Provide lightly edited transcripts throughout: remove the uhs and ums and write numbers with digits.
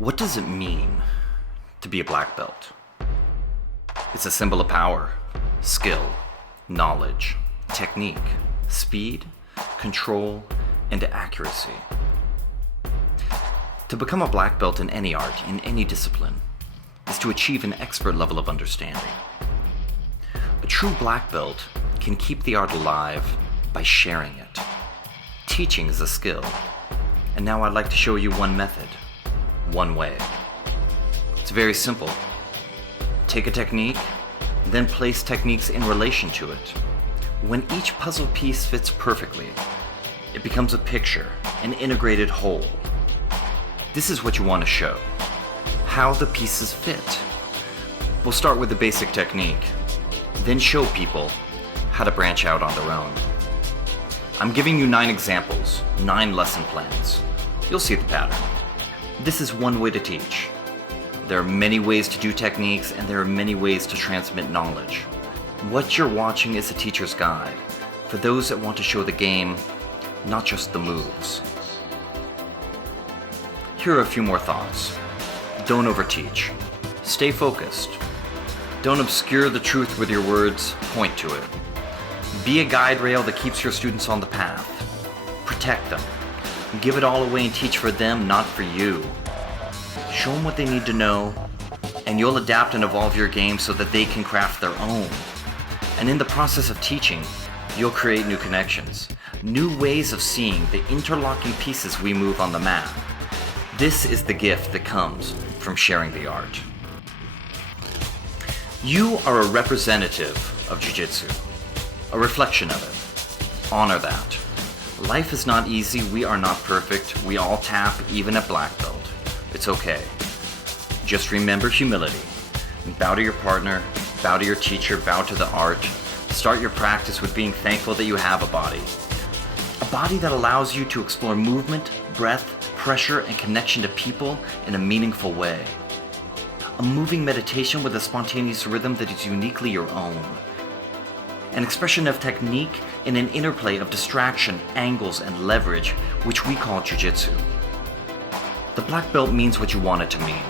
What does it mean to be a black belt? It's a symbol of power, skill, knowledge, technique, speed, control, and accuracy. To become a black belt in any art, in any discipline, is to achieve an expert level of understanding. A true black belt can keep the art alive by sharing it. Teaching is a skill, and now I'd like to show you one method, one way. It's very simple. Take a technique, then place techniques in relation to it. When each puzzle piece fits perfectly, it becomes a picture, an integrated whole. This is what you want to show, how the pieces fit. We'll start with the basic technique, then show people how to branch out on their own. I'm giving you 9 examples, 9 lesson plans. You'll see the pattern. This is one way to teach. There are many ways to do techniques, and there are many ways to transmit knowledge. What you're watching is a teacher's guide for those that want to show the game, not just the moves. Here are a few more thoughts. Don't overteach. Stay focused. Don't obscure the truth with your words, point to it. Be a guide rail that keeps your students on the path. Protect them. Give it all away and teach for them, not for you. Show them what they need to know, and you'll adapt and evolve your game so that they can craft their own. And in the process of teaching, you'll create new connections, new ways of seeing the interlocking pieces we move on the mat. This is the gift that comes from sharing the art. You are a representative of Jiu-Jitsu, a reflection of it. Honor that. Life is not easy, we are not perfect, we all tap, even at black belt. It's okay. Just remember humility. Bow to your partner, bow to your teacher, bow to the art. Start your practice with being thankful that you have a body. A body that allows you to explore movement, breath, pressure, and connection to people in a meaningful way. A moving meditation with a spontaneous rhythm that is uniquely your own. An expression of technique in an interplay of distraction, angles, and leverage, which we call Jiu-Jitsu. The black belt means what you want it to mean.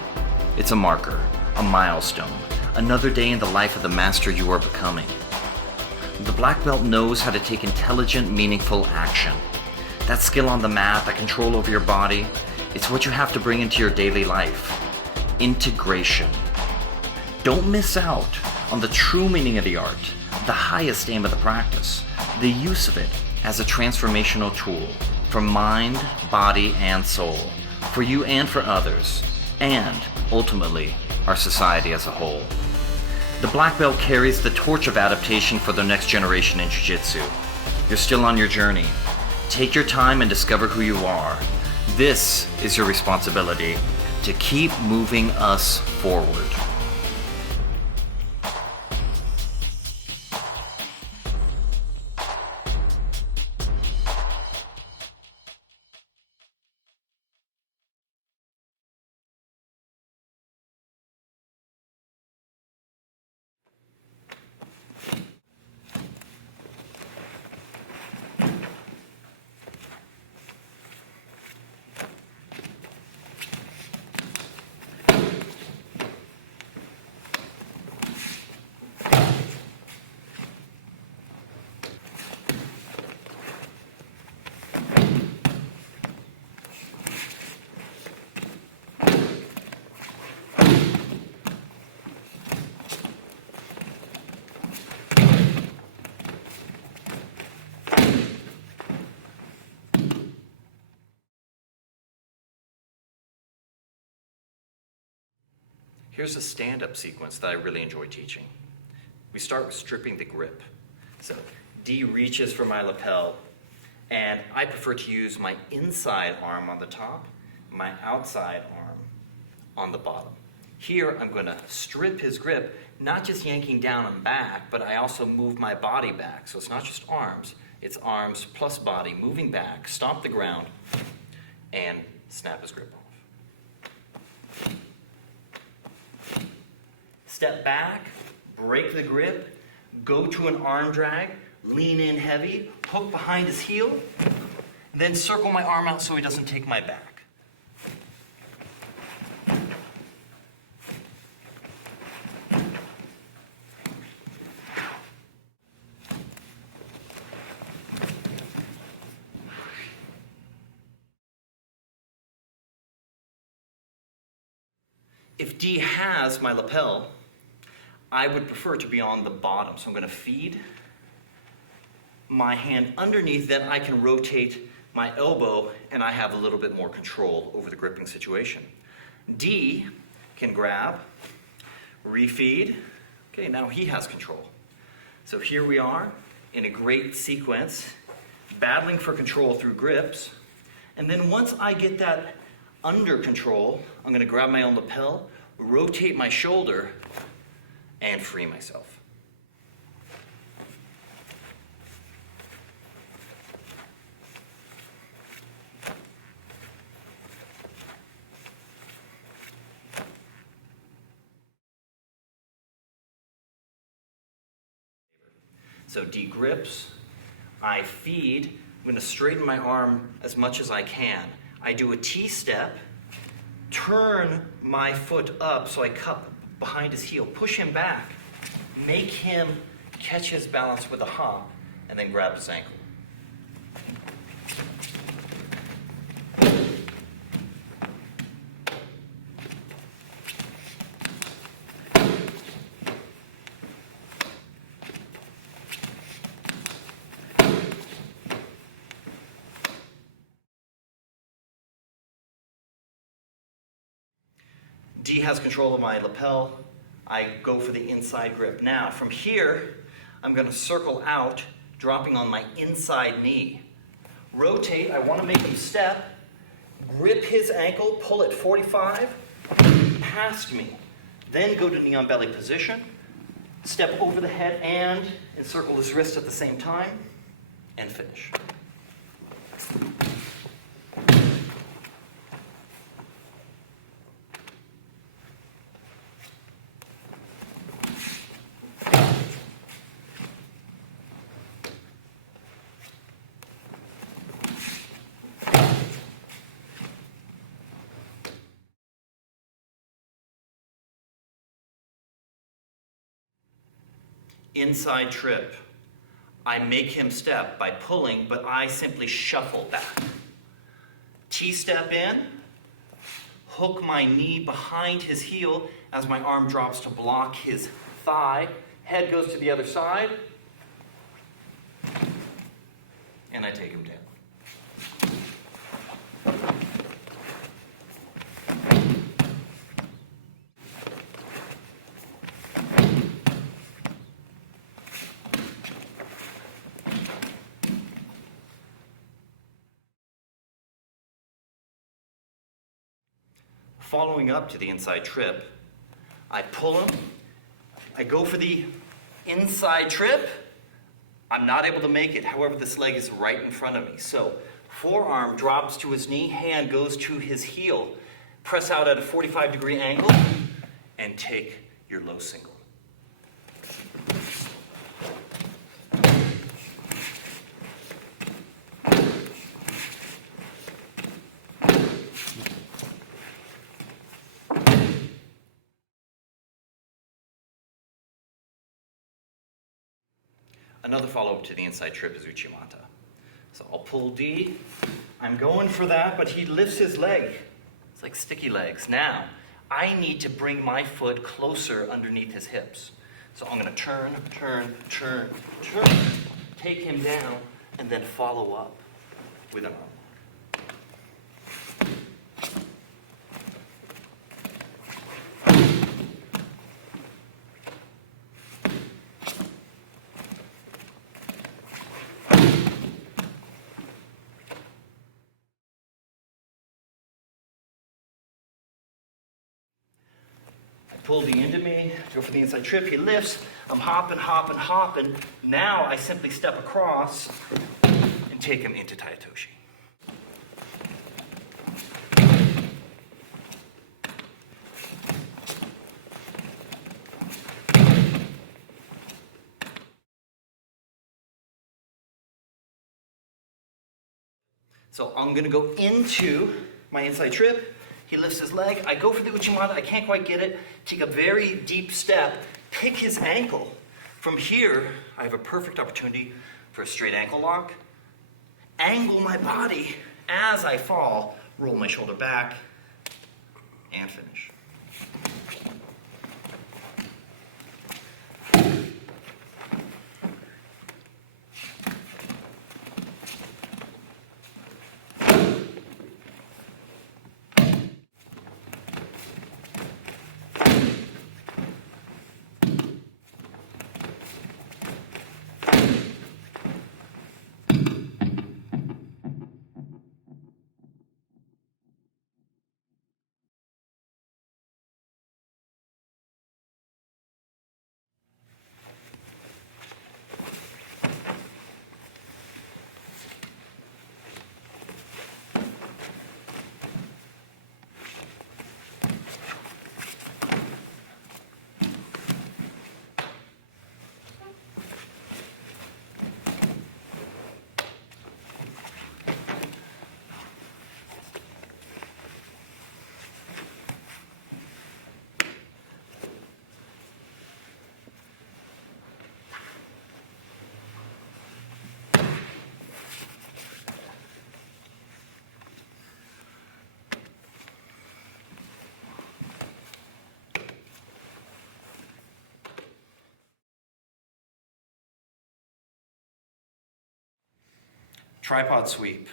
It's a marker, a milestone, another day in the life of the master you are becoming. The black belt knows how to take intelligent, meaningful action. That skill on the mat, that control over your body, it's what you have to bring into your daily life. Integration. Don't miss out on the true meaning of the art, the highest aim of the practice, the use of it as a transformational tool for mind, body, and soul, for you and for others, and ultimately, our society as a whole. The black belt carries the torch of adaptation for the next generation in Jiu-Jitsu. You're still on your journey. Take your time and discover who you are. This is your responsibility to keep moving us forward. Here's a stand-up sequence that I really enjoy teaching. We start with stripping the grip. So D reaches for my lapel, and I prefer to use my inside arm on the top, my outside arm on the bottom. Here I'm going to strip his grip, not just yanking down and back, but I also move my body back. So it's not just arms, it's arms plus body, moving back, stomp the ground, and snap his grip off. Step back, break the grip, go to an arm drag, lean in heavy, hook behind his heel, then circle my arm out so he doesn't take my back. If D has my lapel, I would prefer to be on the bottom. So I'm going to feed my hand underneath, then I can rotate my elbow and I have a little bit more control over the gripping situation. D can grab, refeed. Okay, now he has control. So here we are in a great sequence, battling for control through grips. And then once I get that under control, I'm going to grab my own lapel, rotate my shoulder, and free myself. So D grips, I feed, I'm going to straighten my arm as much as I can. I do a T-step, turn my foot up so I cup behind his heel, push him back, make him catch his balance with a hop, and then grab his ankle. D has control of my lapel. I go for the inside grip. Now, from here, I'm going to circle out, dropping on my inside knee. Rotate, I want to make him step, grip his ankle, pull it 45, past me. Then go to knee on belly position, step over the head and encircle his wrist at the same time, and finish. Inside trip. I make him step by pulling, but I simply shuffle back. T-step in, hook my knee behind his heel as my arm drops to block his thigh. Head goes to the other side, and I take him down. Following up to the inside trip, I pull him, I go for the inside trip. I'm not able to make it, however, this leg is right in front of me. So forearm drops to his knee, hand goes to his heel. Press out at a 45-degree angle and take your low single. Another follow-up to the inside trip is Uchimata. So I'll pull D. I'm going for that, but he lifts his leg. It's like sticky legs. Now, I need to bring my foot closer underneath his hips. So I'm going to turn, take him down, and then follow up with an arm. Pull D into me, go for the inside trip, he lifts, I'm hopping. Now I simply step across and take him into Tai-otoshi. So I'm gonna go into my inside trip. He lifts his leg, I go for the Uchimata, I can't quite get it, take a very deep step, pick his ankle. From here, I have a perfect opportunity for a straight ankle lock, angle my body as I fall, roll my shoulder back, and finish. Tripod sweep.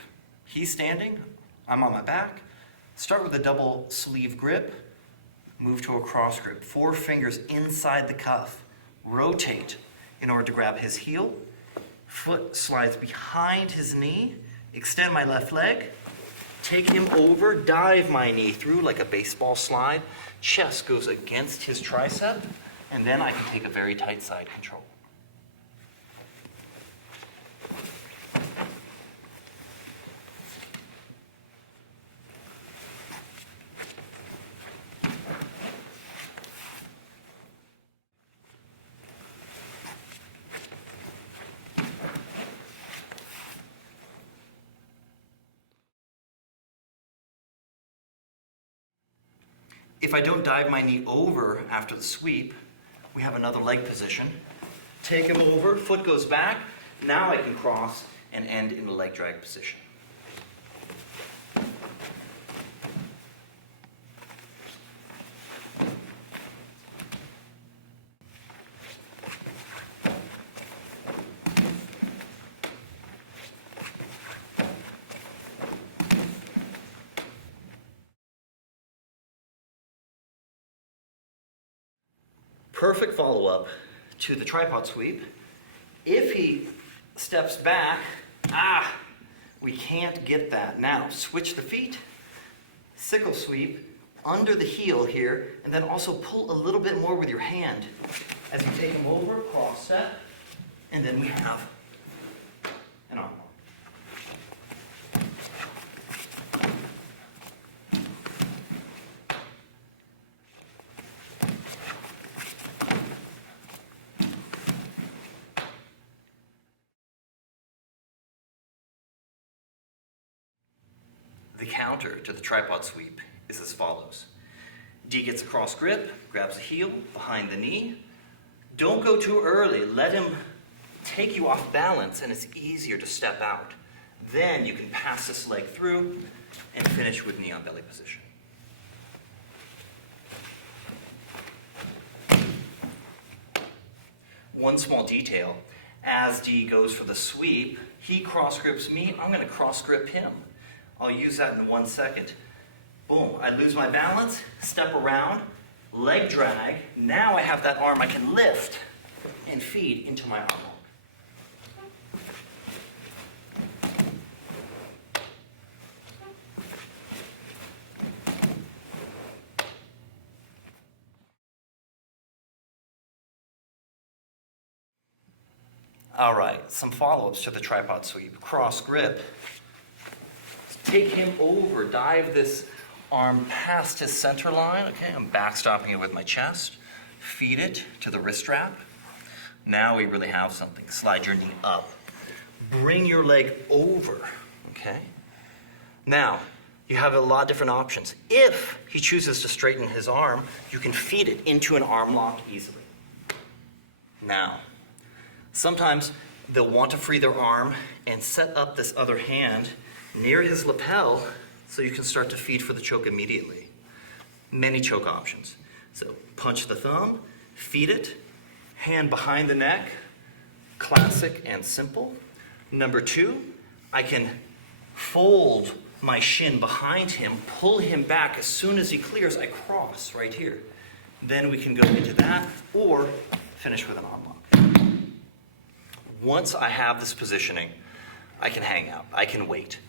He's standing, I'm on my back. Start with a double sleeve grip, move to a cross grip. 4 fingers inside the cuff. Rotate in order to grab his heel. Foot slides behind his knee. Extend my left leg. Take him over, dive my knee through like a baseball slide. Chest goes against his tricep, and then I can take a very tight side control. If I don't dive my knee over after the sweep, we have another leg position. Take him over, foot goes back. Now I can cross and end in a leg drag position. Perfect follow-up to the tripod sweep. If he steps back, we can't get that. Now, switch the feet, sickle sweep under the heel here, and then also pull a little bit more with your hand as you take him over, cross step, and then we have an arm lock. The counter to the tripod sweep is as follows. D gets a cross grip, grabs the heel behind the knee. Don't go too early. Let him take you off balance and it's easier to step out. Then you can pass this leg through and finish with knee on belly position. One small detail, as D goes for the sweep, he cross grips me, I'm going to cross grip him. I'll use that in 1 second. Boom, I lose my balance, step around, leg drag. Now I have that arm I can lift and feed into my arm lock. All right, some follow-ups to the tripod sweep. Cross grip. Take him over, dive this arm past his center line. Okay, I'm backstopping it with my chest. Feed it to the wrist wrap. Now we really have something. Slide your knee up. Bring your leg over, okay? Now, you have a lot of different options. If he chooses to straighten his arm, you can feed it into an arm lock easily. Now, sometimes they'll want to free their arm and set up this other hand near his lapel so you can start to feed for the choke immediately. Many choke options. So punch the thumb, feed it, hand behind the neck, classic and simple. Number 2, I can fold my shin behind him, pull him back. As soon as he clears, I cross right here. Then we can go into that or finish with an arm lock. Once I have this positioning, I can hang out, I can wait.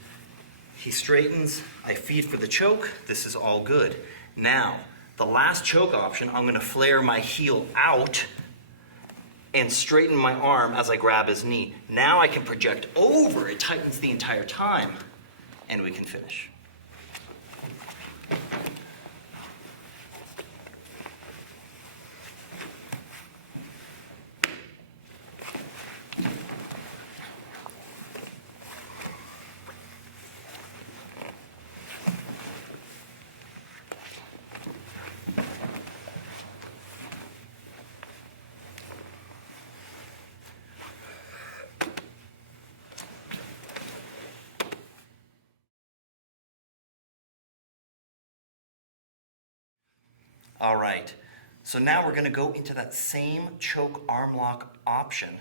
He straightens, I feed for the choke, this is all good. Now, the last choke option, I'm gonna flare my heel out and straighten my arm as I grab his knee. Now I can project over, it tightens the entire time, and we can finish. All right, so now we're gonna go into that same choke arm lock option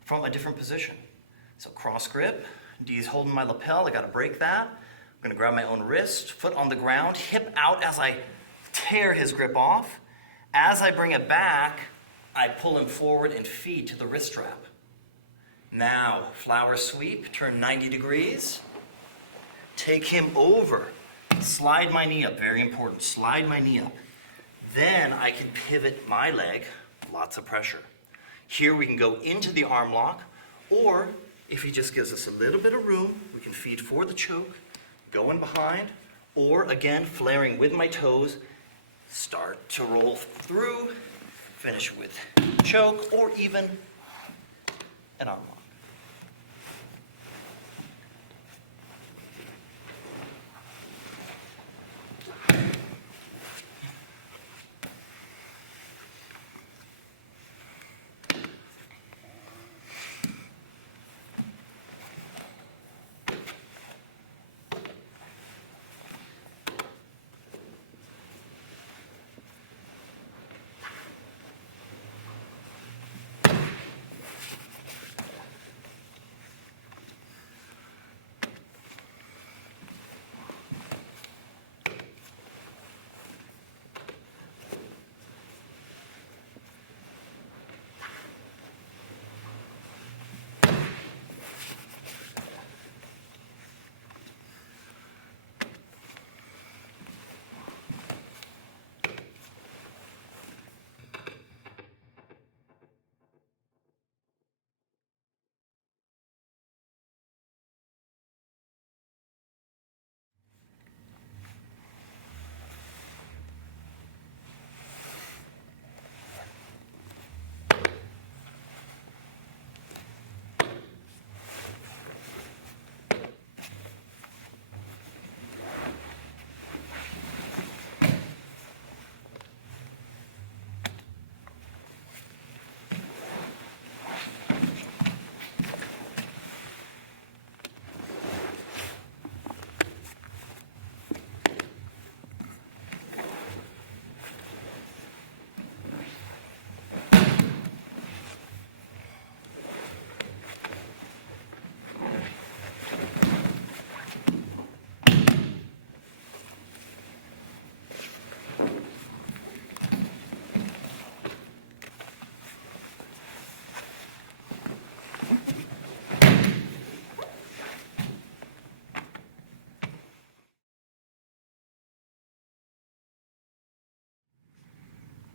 from a different position. So cross grip, D's holding my lapel, I gotta break that. I'm gonna grab my own wrist, foot on the ground, hip out as I tear his grip off. As I bring it back, I pull him forward and feed to the wrist strap. Now, flower sweep, turn 90 degrees. Take him over. Slide my knee up, very important, slide my knee up. Then I can pivot my leg, lots of pressure. Here we can go into the arm lock, or if he just gives us a little bit of room, we can feed for the choke, go in behind, or again, flaring with my toes, start to roll through, finish with choke, or even an arm lock.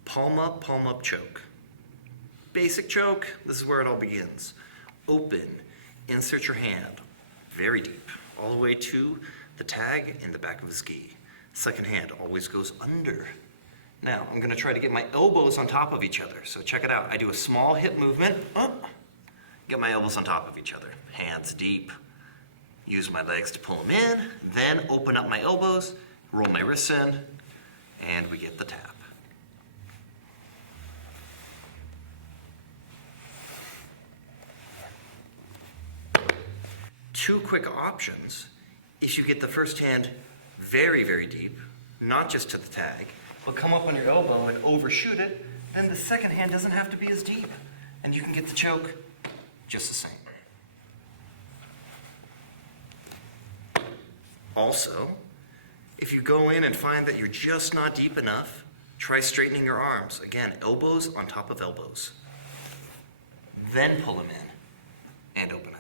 Palm up choke. Basic choke, this is where it all begins. Open, insert your hand, very deep, all the way to the tag in the back of his gi. Second hand always goes under. Now, I'm gonna try to get my elbows on top of each other. So check it out. I do a small hip movement, get my elbows on top of each other. Hands deep, use my legs to pull them in, then open up my elbows, roll my wrists in, and we get the tap. Two quick options. If you get the first hand very, very deep, not just to the tag, but come up on your elbow and overshoot it, then the second hand doesn't have to be as deep, and you can get the choke just the same. Also, if you go in and find that you're just not deep enough, try straightening your arms. Again, elbows on top of elbows. Then pull them in and open out.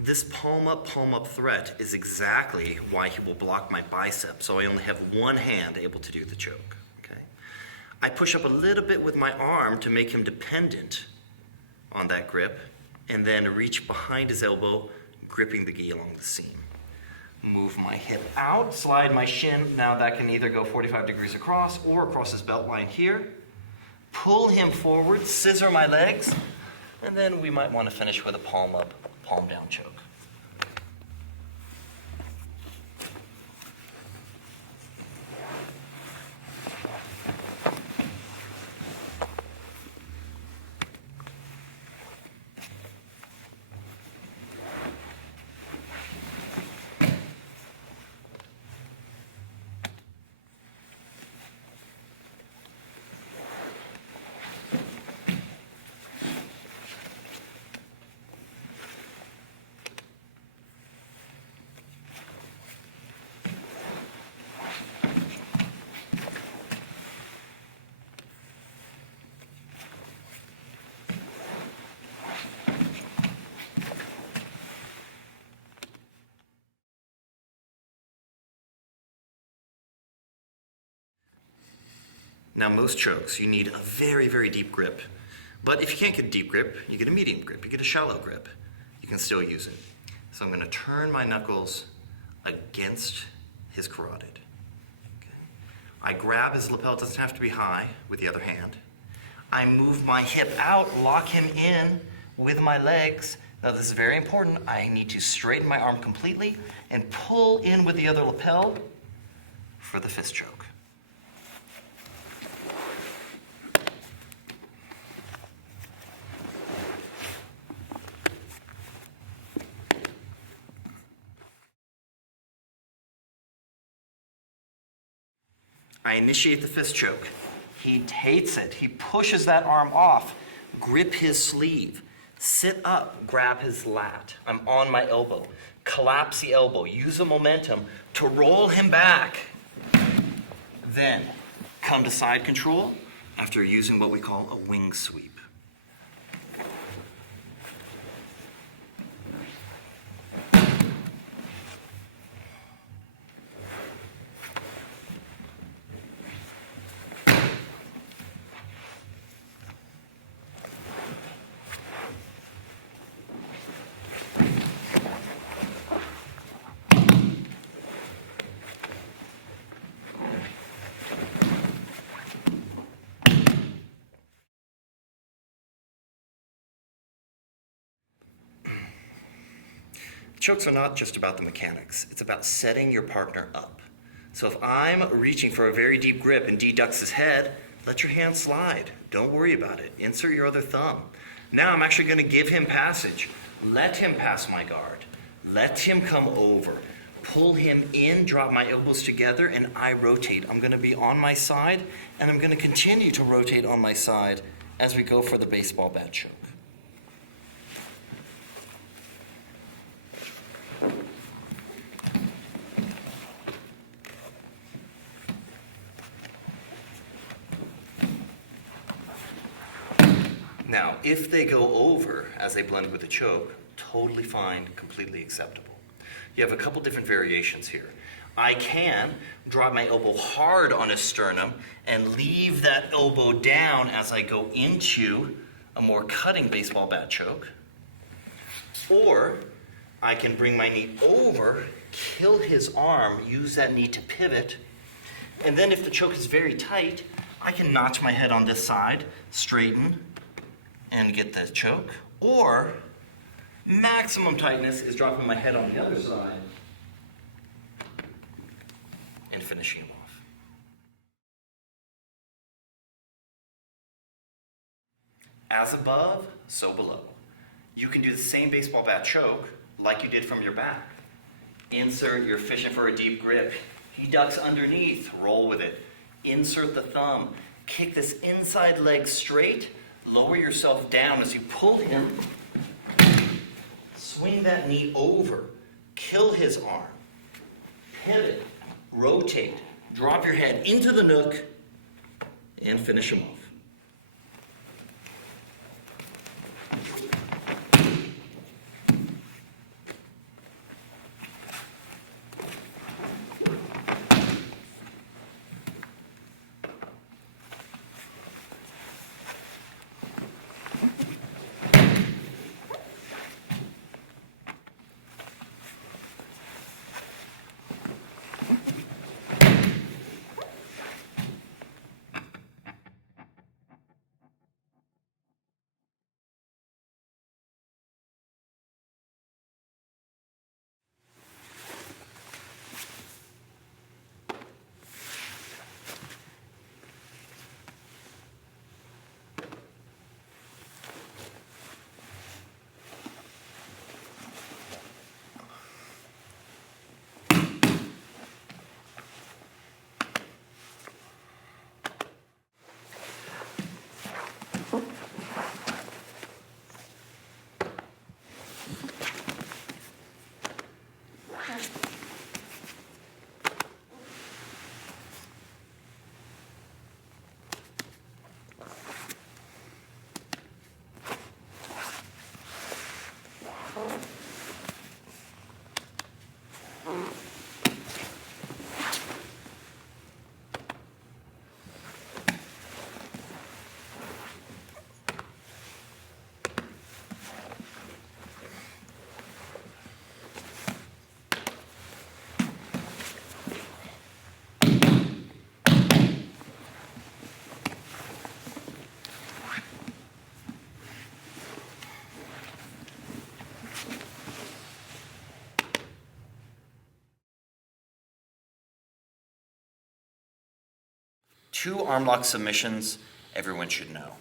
This palm up threat is exactly why he will block my bicep, so I only have one hand able to do the choke, okay? I push up a little bit with my arm to make him dependent on that grip, and then reach behind his elbow, gripping the gi along the seam. Move my hip out, slide my shin. Now that can either go 45 degrees across or across his belt line here. Pull him forward, scissor my legs, and then we might want to finish with a palm up, palm down choke. Now, most chokes, you need a very, very deep grip. But if you can't get a deep grip, you get a medium grip, you get a shallow grip. You can still use it. So I'm going to turn my knuckles against his carotid. Okay. I grab his lapel, it doesn't have to be high, with the other hand. I move my hip out, lock him in with my legs. Now this is very important. I need to straighten my arm completely and pull in with the other lapel for the fist choke. I initiate the fist choke. He hates it. He pushes that arm off. Grip his sleeve. Sit up, grab his lat. I'm on my elbow. Collapse the elbow. Use the momentum to roll him back. Then come to side control after using what we call a wing sweep. Chokes are not just about the mechanics. It's about setting your partner up. So if I'm reaching for a very deep grip and D ducks his head, let your hand slide. Don't worry about it. Insert your other thumb. Now I'm actually going to give him passage. Let him pass my guard. Let him come over. Pull him in, drop my elbows together, and I rotate. I'm going to be on my side, and I'm going to continue to rotate on my side as we go for the baseball bat choke. Now, if they go over as they blend with the choke, totally fine, completely acceptable. You have a couple different variations here. I can drop my elbow hard on his sternum and leave that elbow down as I go into a more cutting baseball bat choke. Or I can bring my knee over, kill his arm, use that knee to pivot, and then if the choke is very tight, I can notch my head on this side, straighten, and get the choke. Or maximum tightness is dropping my head on the other side and finishing him off. As above, so below. You can do the same baseball bat choke like you did from your back. Insert, you're fishing for a deep grip. He ducks underneath, roll with it. Insert the thumb, kick this inside leg straight, lower yourself down as you pull him, swing that knee over, kill his arm, pivot, rotate, drop your head into the nook, and finish him off. 2 arm lock submissions everyone should know.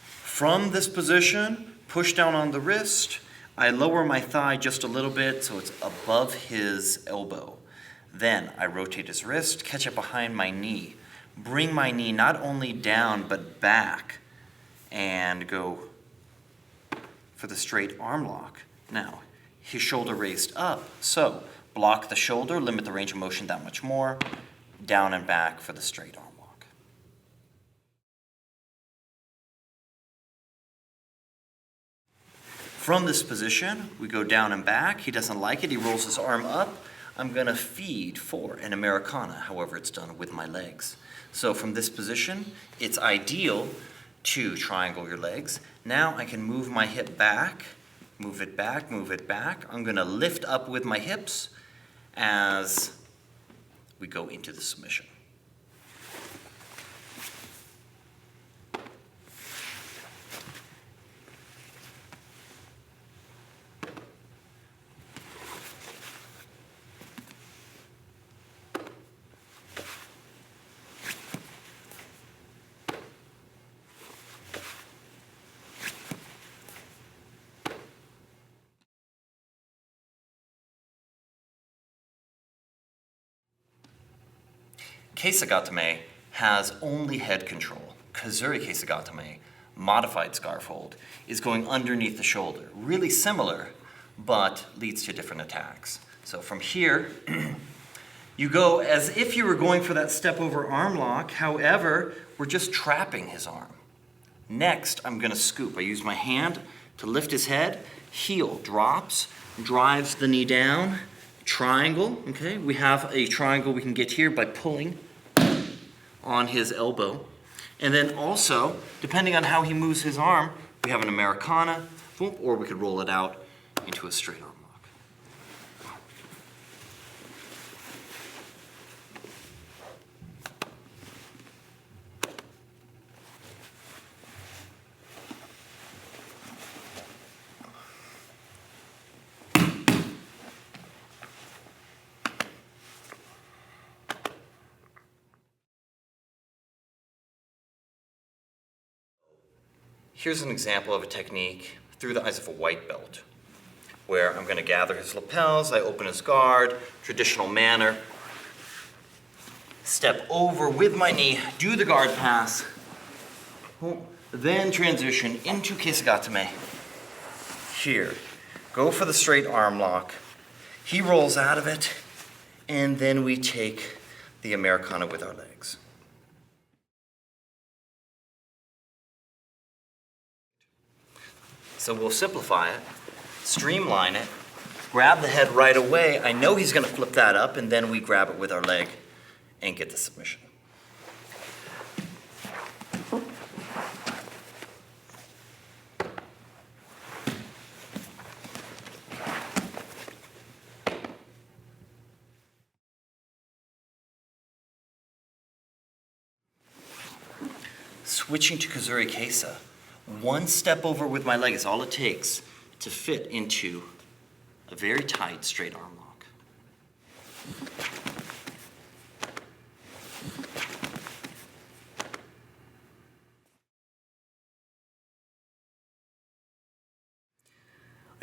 From this position, push down on the wrist. I lower my thigh just a little bit so it's above his elbow. Then I rotate his wrist, catch it behind my knee. Bring my knee not only down but back and go for the straight arm lock. Now, his shoulder raised up. So block the shoulder, limit the range of motion that much more. Down and back for the straight arm lock. From this position, we go down and back. He doesn't like it. He rolls his arm up. I'm going to feed for an Americana, however it's done with my legs. So from this position, it's ideal to triangle your legs. Now I can move my hip back, move it back, move it back. I'm going to lift up with my hips as we go into the submission. Keisagatame has only head control. Kazuri Keisagatame, modified scarf hold, is going underneath the shoulder. Really similar, but leads to different attacks. So from here, you go as if you were going for that step over arm lock. However, we're just trapping his arm. Next, I'm going to scoop. I use my hand to lift his head. Heel drops, drives the knee down. Triangle, okay? We have a triangle we can get here by pulling on his elbow. And then also, depending on how he moves his arm, we have an Americana, or we could roll it out into a straight arm lock. Here's an example of a technique through the eyes of a white belt, where I'm going to gather his lapels, I open his guard, traditional manner, step over with my knee, do the guard pass, then transition into Keisagatame. Here, go for the straight arm lock. He rolls out of it, and then we take the Americana with our legs. So we'll simplify it, streamline it, grab the head right away. I know he's going to flip that up, and then we grab it with our leg and get the submission. Switching to Kazuri Keisa. One step over with my leg is all it takes to fit into a very tight straight arm lock.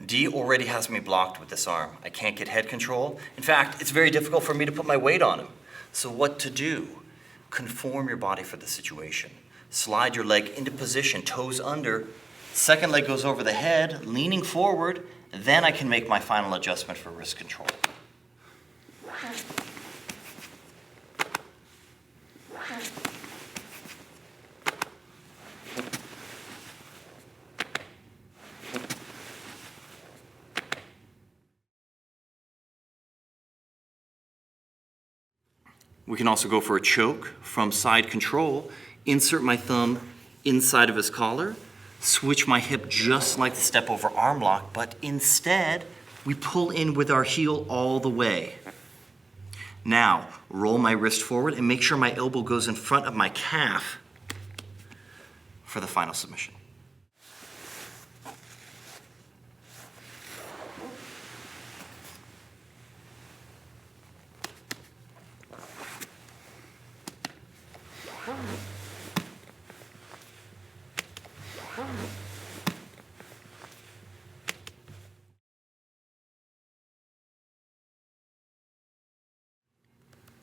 D already has me blocked with this arm. I can't get head control. In fact, it's very difficult for me to put my weight on him. So what to do? Conform your body for the situation. Slide your leg into position, toes under. Second leg goes over the head, leaning forward. Then I can make my final adjustment for wrist control. We can also go for a choke from side control. Insert my thumb inside of his collar, switch my hip just like the step over arm lock, but instead we pull in with our heel all the way. Now, roll my wrist forward and make sure my elbow goes in front of my calf for the final submission.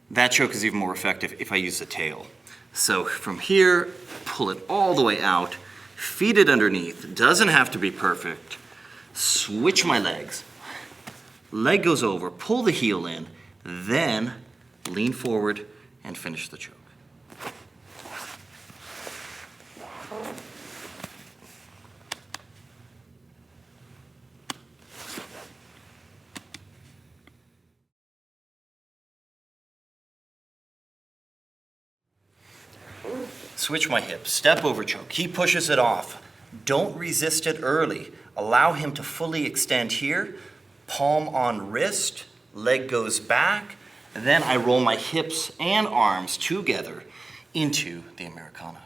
That choke is even more effective if I use the tail. So from here, pull it all the way out, feed it underneath. Doesn't have to be perfect. Switch my legs. Leg goes over, pull the heel in, then lean forward and finish the choke. Switch my hip, step over choke. He pushes it off. Don't resist it early. Allow him to fully extend here. Palm on wrist, leg goes back. And then I roll my hips and arms together into the Americana.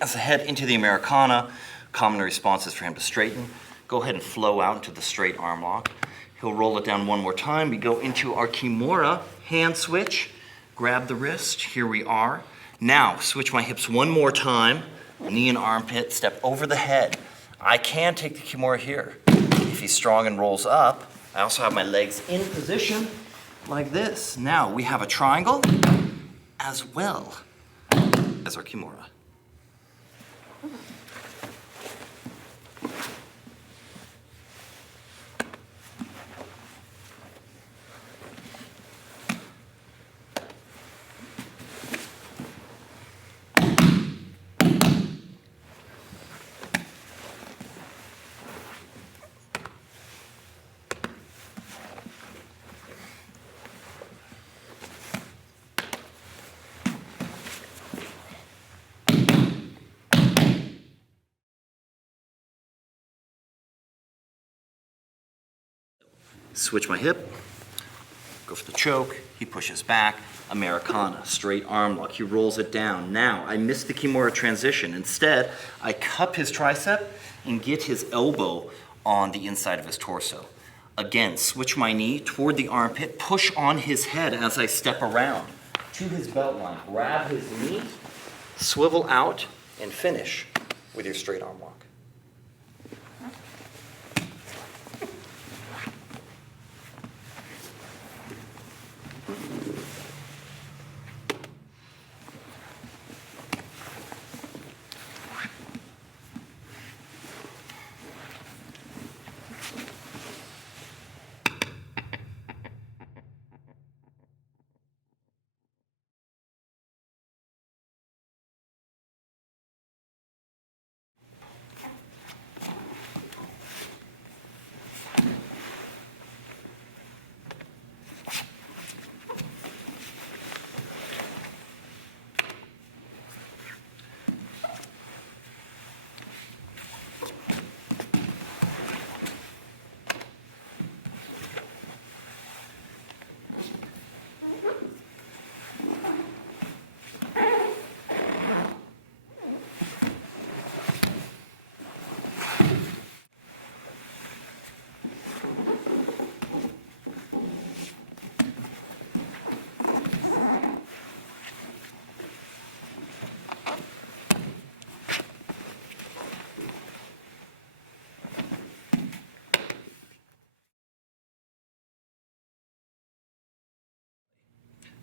As I head into the Americana, common response is for him to straighten. Go ahead and flow out into the straight arm lock. He'll roll it down one more time. We go into our Kimura, hand switch, grab the wrist, here we are. Now, switch my hips one more time, knee and armpit, step over the head. I can take the Kimura here. If he's strong and rolls up, I also have my legs in position like this. Now, we have a triangle as well as our Kimura. Switch my hip, go for the choke, he pushes back, Americana, straight arm lock, he rolls it down. Now, I missed the Kimura transition. Instead, I cup his tricep and get his elbow on the inside of his torso. Again, switch my knee toward the armpit, push on his head as I step around to his belt line. Grab his knee, swivel out, and finish with your straight arm lock.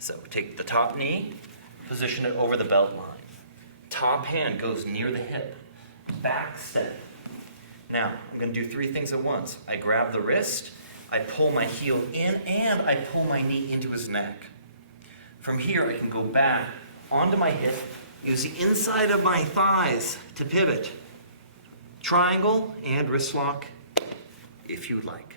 So take the top knee, position it over the belt line. Top hand goes near the hip. Back step. Now, I'm going to do three things at once. I grab the wrist, I pull my heel in, and I pull my knee into his neck. From here, I can go back onto my hip, use the inside of my thighs to pivot. Triangle and wrist lock, if you like.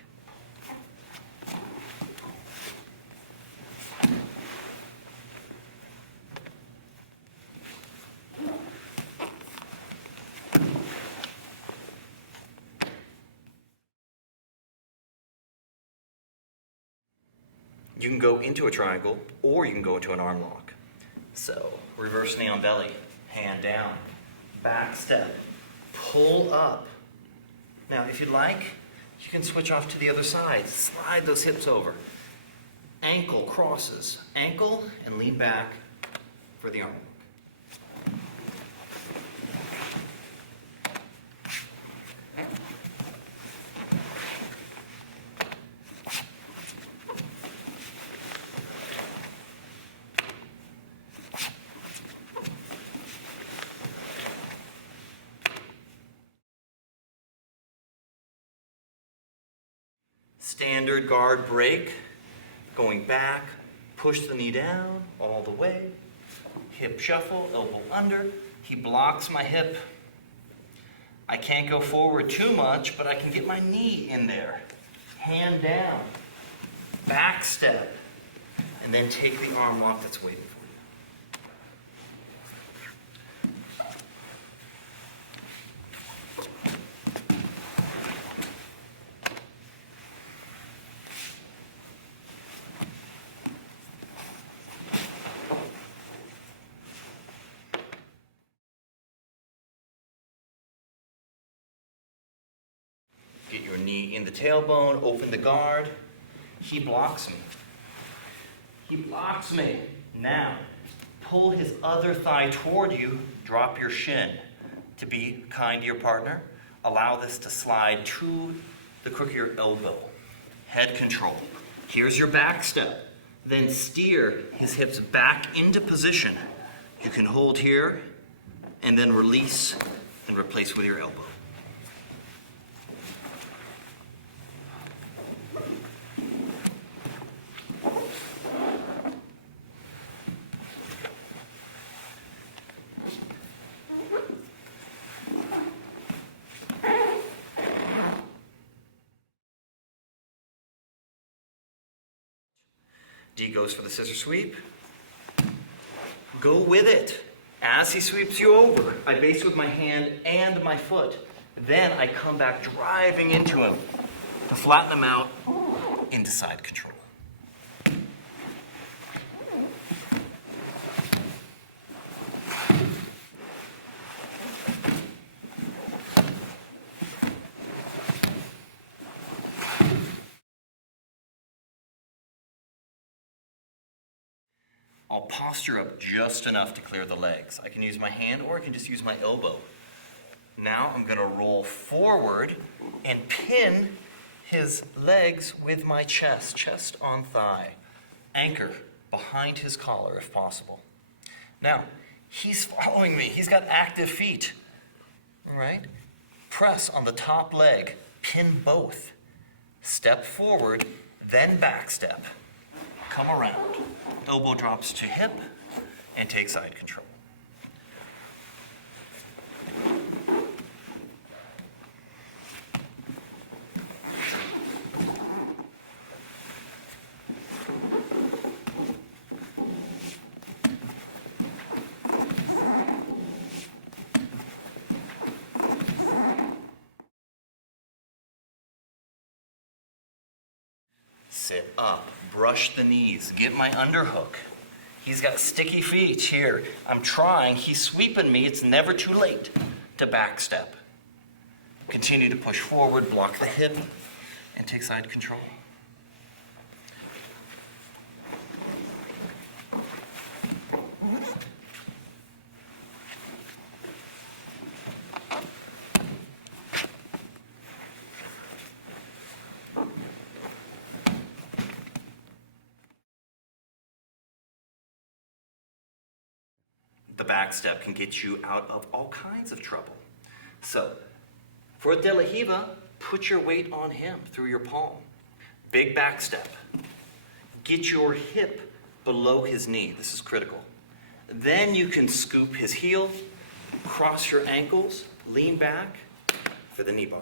You can go into a triangle, or you can go into an arm lock. So, reverse knee on belly. hand down, back step, pull up. Now, if you'd like, you can switch off to the other side. Slide those hips over. Ankle crosses, ankle, and lean back for the arm hook. Standard guard break, going back, push the knee down all the way, hip shuffle, elbow under. He blocks my hip. I can't go forward too much, but I can get my knee in there. Hand down, back step, and then take the arm lock that's waiting for you. Get your knee in the tailbone, open the guard. He blocks me. He blocks me. Now, pull his other thigh toward you, drop your shin. To be kind to your partner, allow this to slide to the crook of your elbow. Head control. Here's your back step. Then steer his hips back into position. You can hold here and then release and replace with your elbow. D goes for the scissor sweep. Go with it. As he sweeps you over, I base with my hand and my foot. Then I come back driving into him to flatten him out into side control. I'll posture up just enough to clear the legs. I can use my hand or I can just use my elbow. Now I'm going to roll forward and pin his legs with my chest, chest on thigh. Anchor behind his collar if possible. Now, he's following me. He's got active feet. All right? Press on the top leg. Pin both. Step forward, then back step. Come around. Elbow drops to hip and take side control. Sit up, brush the knees, get my underhook. He's got sticky feet here. I'm trying, he's sweeping me. It's never too late to back step. Continue to push forward, block the hip, and take side control. The back step can get you out of all kinds of trouble. So, for De La Riva, put your weight on him through your palm. Big back step. Get your hip below his knee. This is critical. Then you can scoop his heel, cross your ankles, lean back for the knee bar.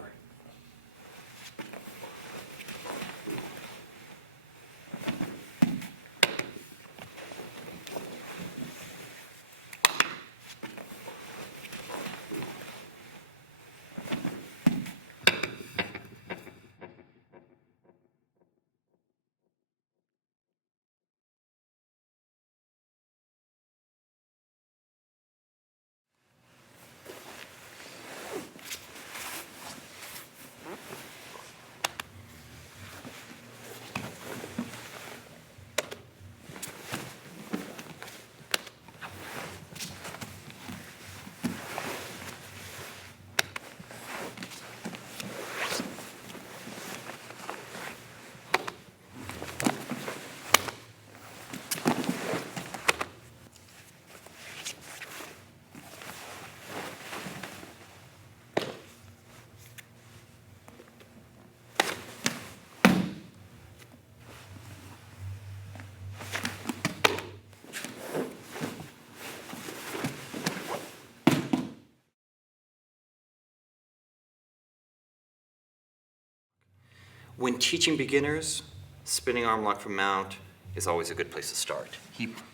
When teaching beginners, spinning arm lock from mount is always a good place to start.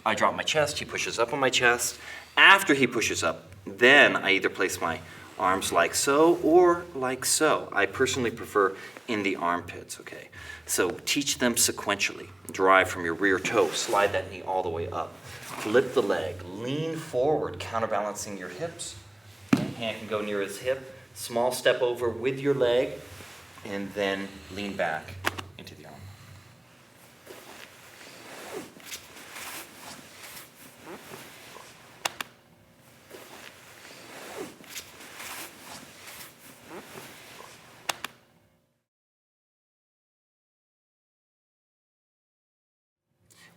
I drop my chest, he pushes up on my chest. After he pushes up, then I either place my arms like so or like so. I personally prefer in the armpits, okay? So teach them sequentially. Drive from your rear toe, slide that knee all the way up. Flip the leg, lean forward, counterbalancing your hips. Hand can go near his hip. Small step over with your leg, and then lean back into the arm.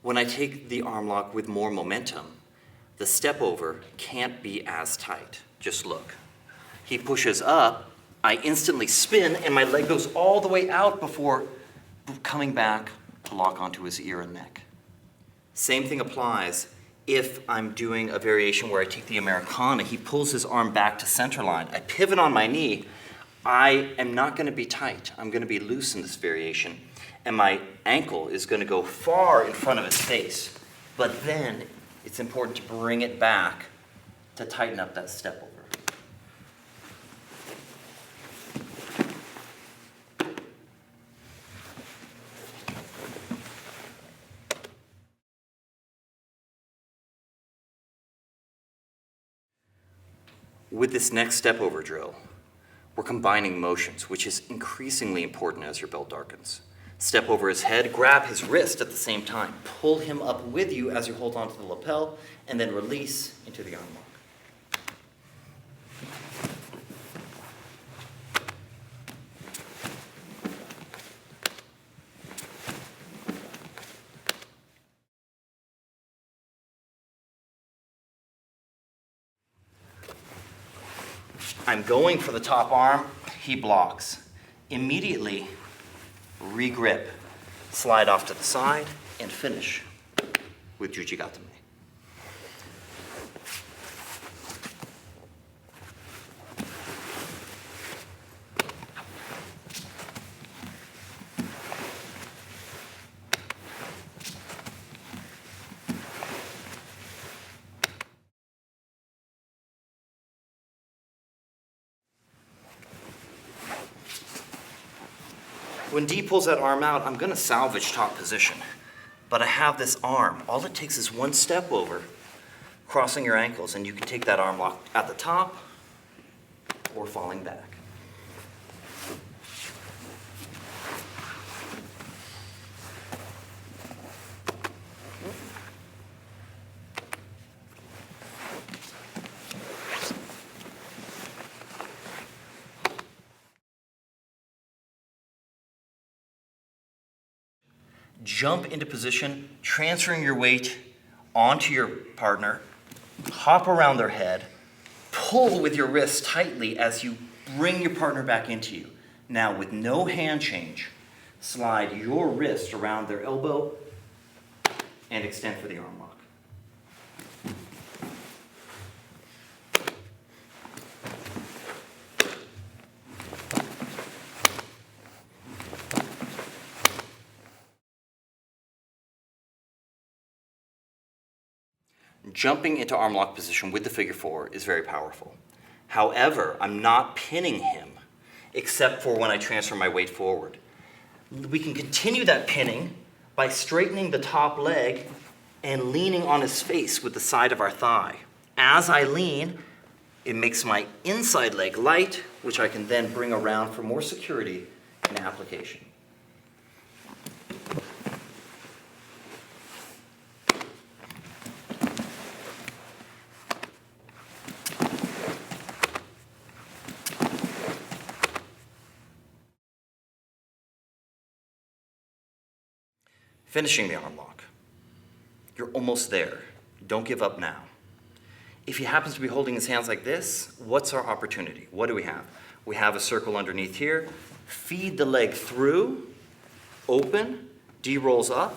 When I take the arm lock with more momentum, the step over can't be as tight. Just look. He pushes up, I instantly spin, and my leg goes all the way out before coming back to lock onto his ear and neck. Same thing applies if I'm doing a variation where I take the Americana. He pulls his arm back to center line. I pivot on my knee. I am not going to be tight. I'm going to be loose in this variation. And my ankle is going to go far in front of his face. But then it's important to bring it back to tighten up that step over. With this next step over drill, we're combining motions, which is increasingly important as your belt darkens. Step over his head, grab his wrist at the same time. Pull him up with you as you hold onto the lapel, and then release into the arm lock. I'm going for the top arm, he blocks. Immediately, regrip, slide off to the side, and finish with Jujigatame. When D pulls that arm out, I'm going to salvage top position. But I have this arm. All it takes is one step over, crossing your ankles, and you can take that arm lock at the top or falling back. Jump into position, transferring your weight onto your partner, hop around their head, pull with your wrist tightly as you bring your partner back into you. Now, with no hand change, slide your wrist around their elbow and extend for the arm lock. Jumping into arm lock position with the figure four is very powerful. However, I'm not pinning him except for when I transfer my weight forward. We can continue that pinning by straightening the top leg and leaning on his face with the side of our thigh. As I lean, it makes my inside leg light, which I can then bring around for more security in application. Finishing the arm lock. You're almost there. Don't give up now. If he happens to be holding his hands like this, what's our opportunity? What do we have? We have a circle underneath here. Feed the leg through, open, D rolls up,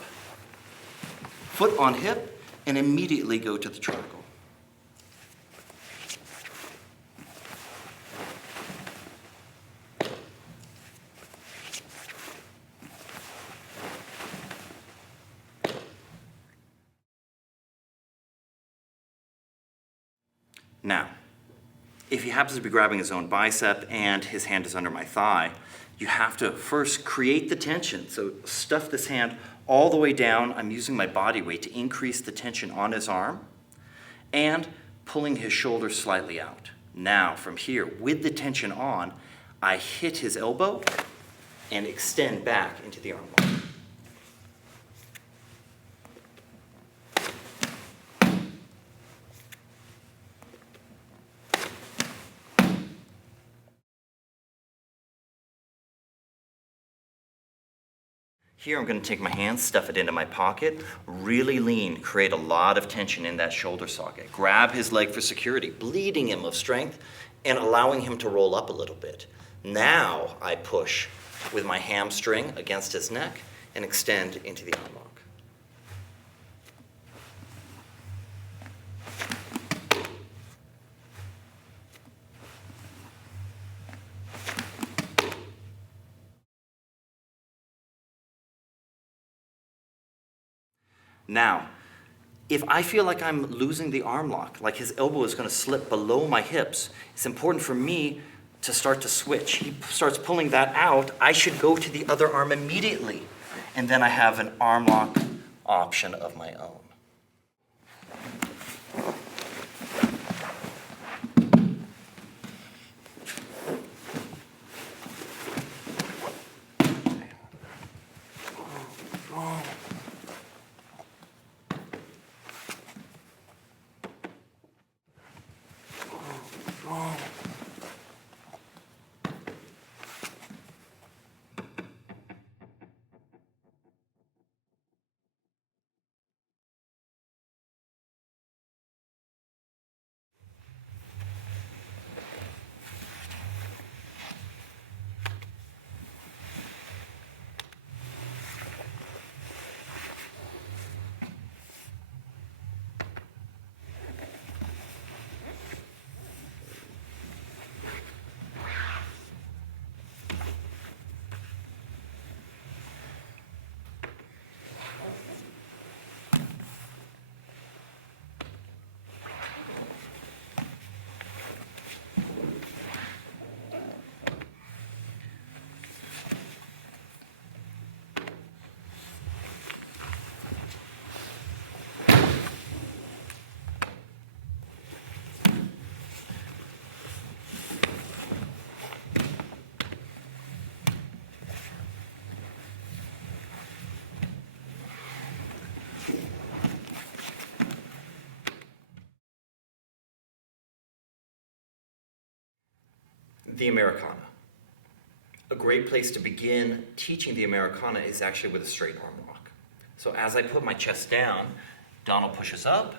foot on hip, and immediately go to the triangle. Now, if he happens to be grabbing his own bicep and his hand is under my thigh, you have to first create the tension. So stuff this hand all the way down. I'm using my body weight to increase the tension on his arm and pulling his shoulder slightly out. Now, from here, with the tension on, I hit his elbow and extend back into the arm lock. Here I'm going to take my hand, stuff it into my pocket, really lean, create a lot of tension in that shoulder socket. Grab his leg for security, bleeding him of strength and allowing him to roll up a little bit. Now I push with my hamstring against his neck and extend into the arm lock. Now, if I feel like I'm losing the arm lock, like his elbow is going to slip below my hips, it's important for me to start to switch. He starts pulling that out, I should go to the other arm immediately. And then I have an arm lock option of my own. The Americana. A great place to begin teaching the Americana is actually with a straight arm lock. So as I put my chest down, Donald pushes up,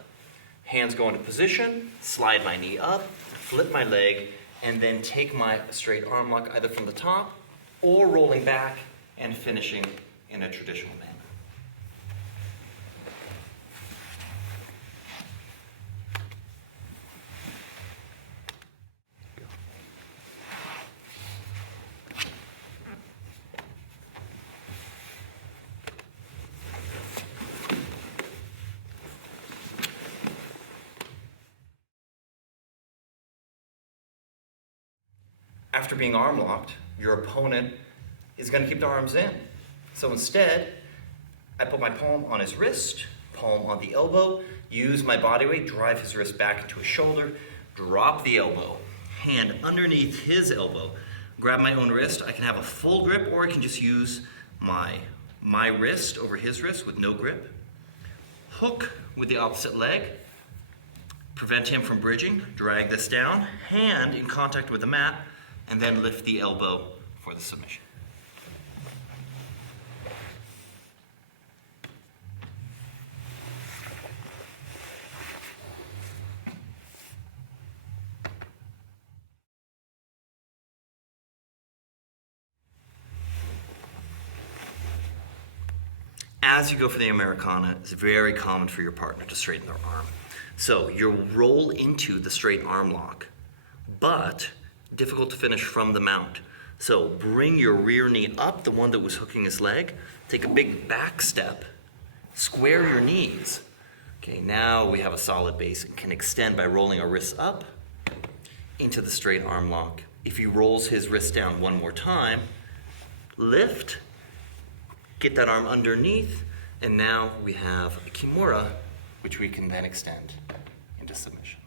hands go into position, slide my knee up, flip my leg, and then take my straight arm lock either from the top or rolling back and finishing in a traditional manner. After being arm locked, your opponent is going to keep the arms in. So instead, I put my palm on his wrist, palm on the elbow, use my body weight, drive his wrist back into his shoulder, drop the elbow, hand underneath his elbow, grab my own wrist. I can have a full grip or I can just use my wrist over his wrist with no grip. Hook with the opposite leg, prevent him from bridging, drag this down, hand in contact with the mat, and then lift the elbow for the submission. As you go for the Americana, it's very common for your partner to straighten their arm. So you'll roll into the straight arm lock, but difficult to finish from the mount. So bring your rear knee up, the one that was hooking his leg, take a big back step, square your knees, Okay, now we have a solid base and can extend by rolling our wrists up into the straight arm lock. If he rolls his wrist down one more time, lift, get that arm underneath, and now we have a Kimura, which we can then extend into submission.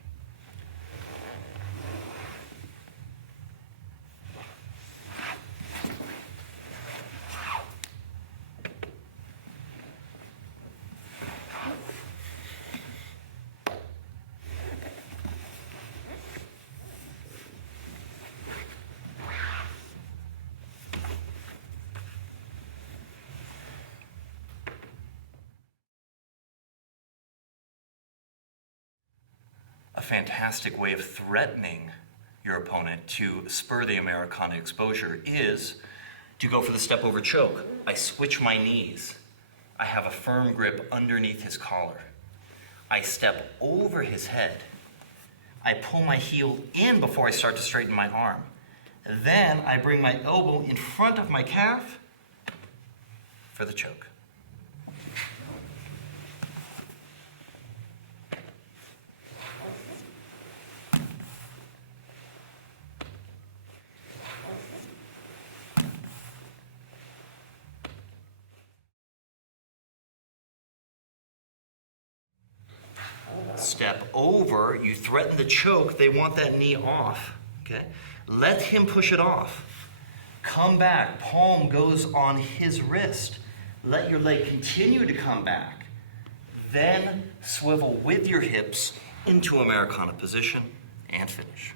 A fantastic way of threatening your opponent to spur the Americana exposure is to go for the step over choke. I switch my knees. I have a firm grip underneath his collar. I step over his head. I pull my heel in before I start to straighten my arm. Then I bring my elbow in front of my calf for the choke. Step over, you threaten the choke, they want that knee off, okay? Let him push it off. Come back, palm goes on his wrist. Let your leg continue to come back. Then swivel with your hips into Americana position and finish.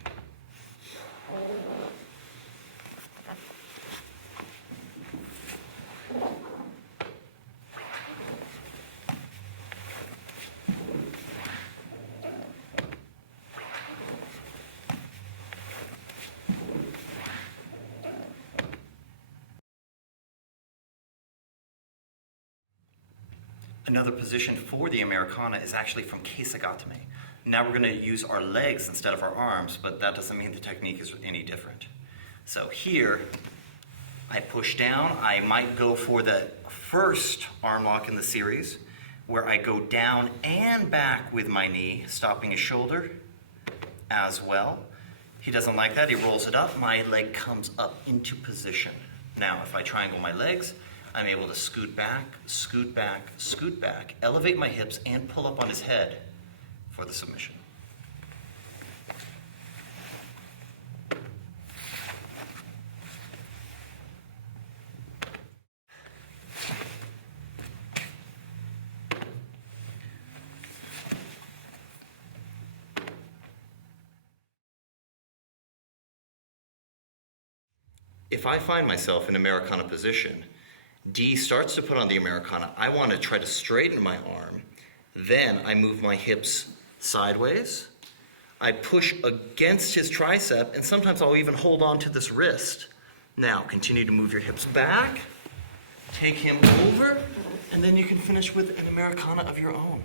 Another position for the Americana is actually from Keisagatame. Now we're going to use our legs instead of our arms, but that doesn't mean the technique is any different. So here, I push down. I might go for the first arm lock in the series, where I go down and back with my knee, stopping his shoulder as well. He doesn't like that. He rolls it up. My leg comes up into position. Now, if I triangle my legs, I'm able to scoot back, scoot back, scoot back, elevate my hips, and pull up on his head for the submission. If I find myself in Americana position, D starts to put on the Americana. I want to try to straighten my arm. Then I move my hips sideways. I push against his tricep, and sometimes I'll even hold on to this wrist. Now, continue to move your hips back. Take him over, and then you can finish with an Americana of your own.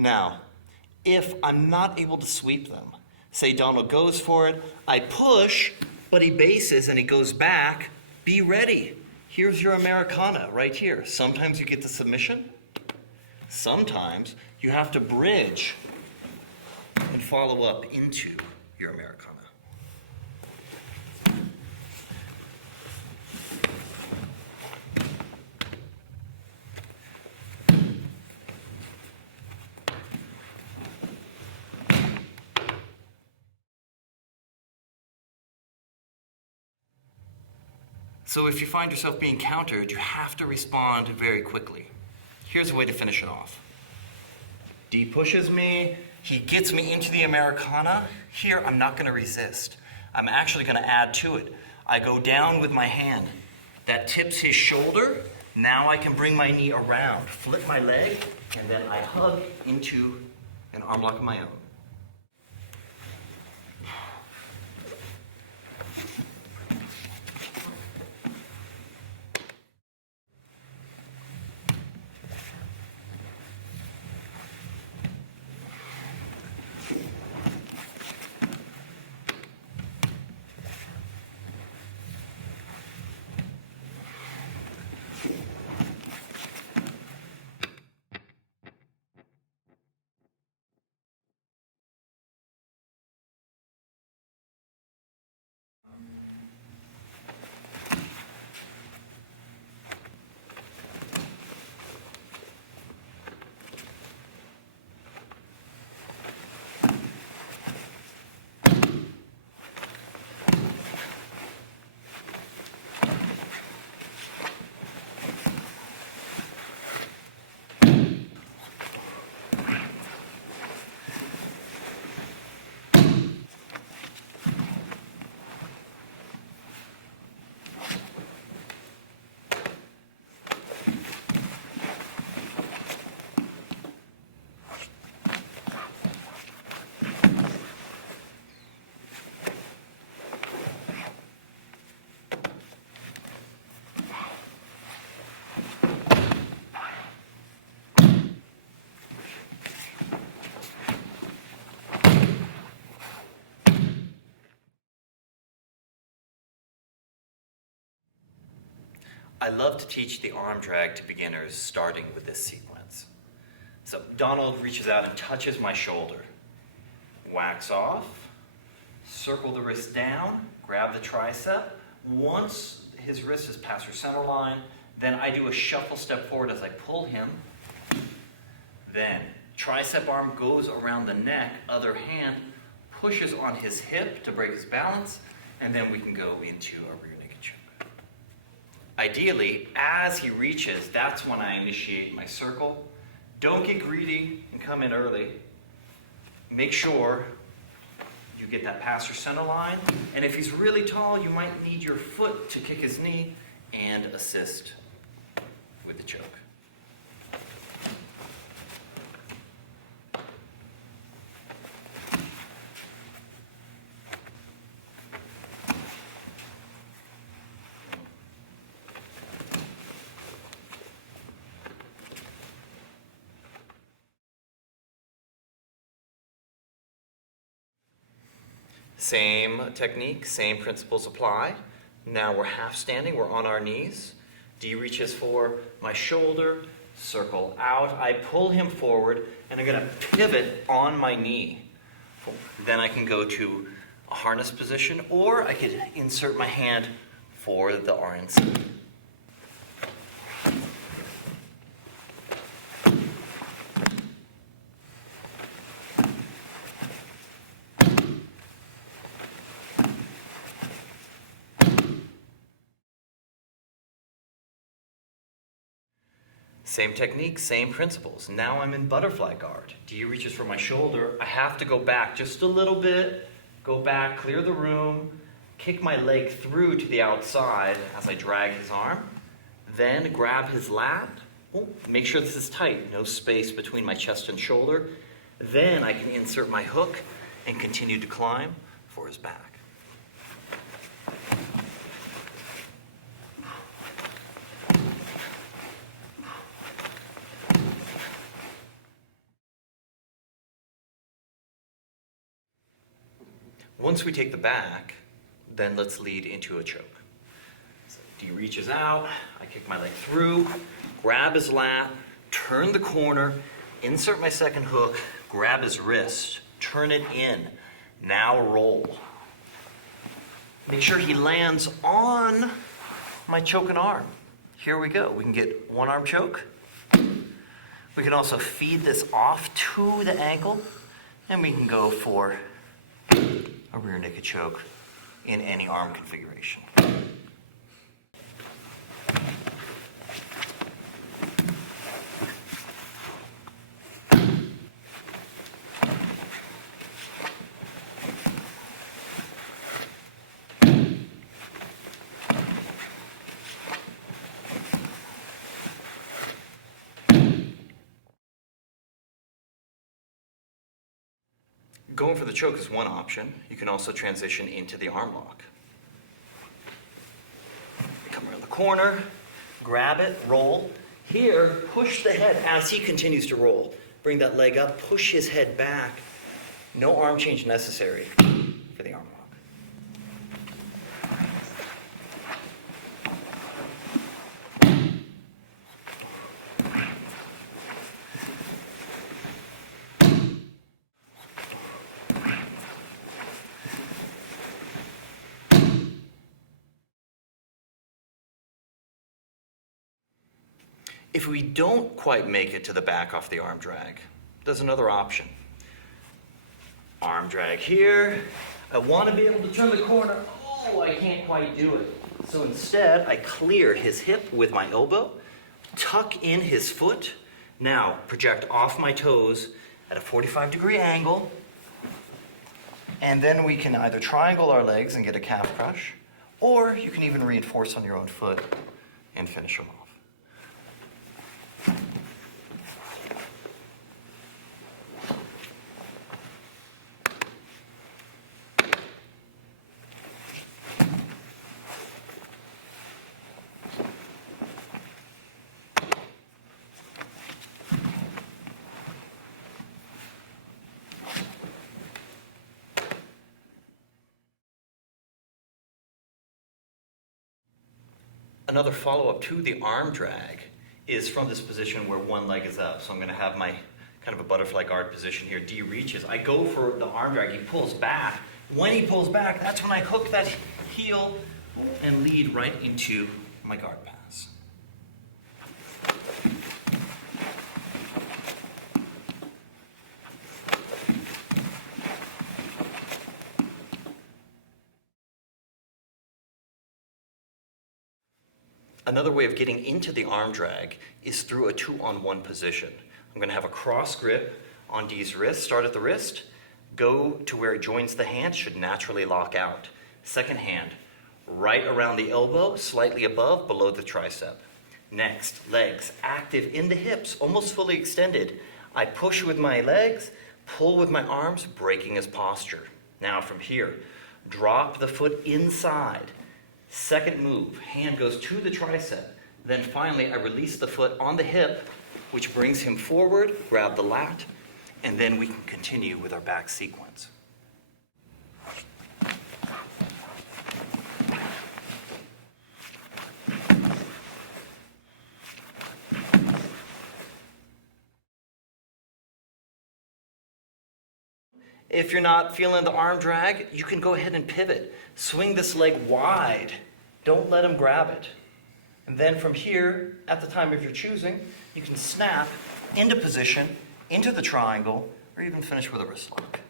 Now, if I'm not able to sweep them, say Donald goes for it, I push, but he bases and he goes back, be ready. Here's your Americana right here. Sometimes you get the submission. Sometimes you have to bridge and follow up into your Americana. So if you find yourself being countered, you have to respond very quickly. Here's a way to finish it off. D pushes me, he gets me into the Americana. Here, I'm not gonna resist. I'm actually gonna add to it. I go down with my hand. That tips his shoulder. Now I can bring my knee around, flip my leg, and then I hug into an arm lock of my own. I love to teach the arm drag to beginners starting with this sequence. So Donald reaches out and touches my shoulder. Wax off, circle the wrist down, grab the tricep. Once his wrist is past your center line, then I do a shuffle step forward as I pull him. Then tricep arm goes around the neck, other hand pushes on his hip to break his balance, and then we can go into a rear naked choke. Ideally, as he reaches, that's when I initiate my circle. Don't get greedy and come in early. Make sure you get that past your center line, and if he's really tall, you might need your foot to kick his knee and assist with the choke. Same technique, same principles apply. Now we're half standing, we're on our knees. D reaches for my shoulder, circle out. I pull him forward, and I'm gonna pivot on my knee. Then I can go to a harness position, or I could insert my hand for the RNC. Same technique, same principles. Now I'm in butterfly guard. D reaches for my shoulder. I have to go back just a little bit. Go back, clear the room, kick my leg through to the outside as I drag his arm. Then grab his lat. Make sure this is tight, no space between my chest and shoulder. Then I can insert my hook and continue to climb for his back. Once we take the back, then let's lead into a choke. So D reaches out, I kick my leg through, grab his lat, turn the corner, insert my second hook, grab his wrist, turn it in, now roll. Make sure he lands on my choke and arm. Here we go, we can get one arm choke. We can also feed this off to the ankle, and we can go for a rear naked choke in any arm configuration. Going for the choke is one option. You can also transition into the arm lock. Come around the corner, grab it, roll. Here, push the head as he continues to roll. Bring that leg up, push his head back. No arm change necessary for the arm lock. If we don't quite make it to the back off the arm drag, there's another option. Arm drag here. I want to be able to turn the corner. Oh, I can't quite do it. So instead, I clear his hip with my elbow, tuck in his foot. Now, project off my toes at a 45-degree angle. And then we can either triangle our legs and get a calf crush, or you can even reinforce on your own foot and finish them off. Another follow-up to the arm drag is from this position where one leg is up. So I'm going to have my kind of a butterfly guard position here. D reaches. I go for the arm drag. He pulls back. When he pulls back, that's when I hook that heel and lead right into my guard pass. Another way of getting into the arm drag is through a 2-on-1 position. I'm going to have a cross grip on D's wrist, start at the wrist, go to where it joins the hand, should naturally lock out. Second hand, right around the elbow, slightly above, below the tricep. Next, legs active in the hips, almost fully extended. I push with my legs, pull with my arms, breaking his posture. Now from here, drop the foot inside. Second move, hand goes to the tricep. Then finally, I release the foot on the hip, which brings him forward, grab the lat, and then we can continue with our back sequence. If you're not feeling the arm drag, you can go ahead and pivot. Swing this leg wide. Don't let him grab it. And then from here, at the time if you're choosing, you can snap into position, into the triangle, or even finish with a wrist lock.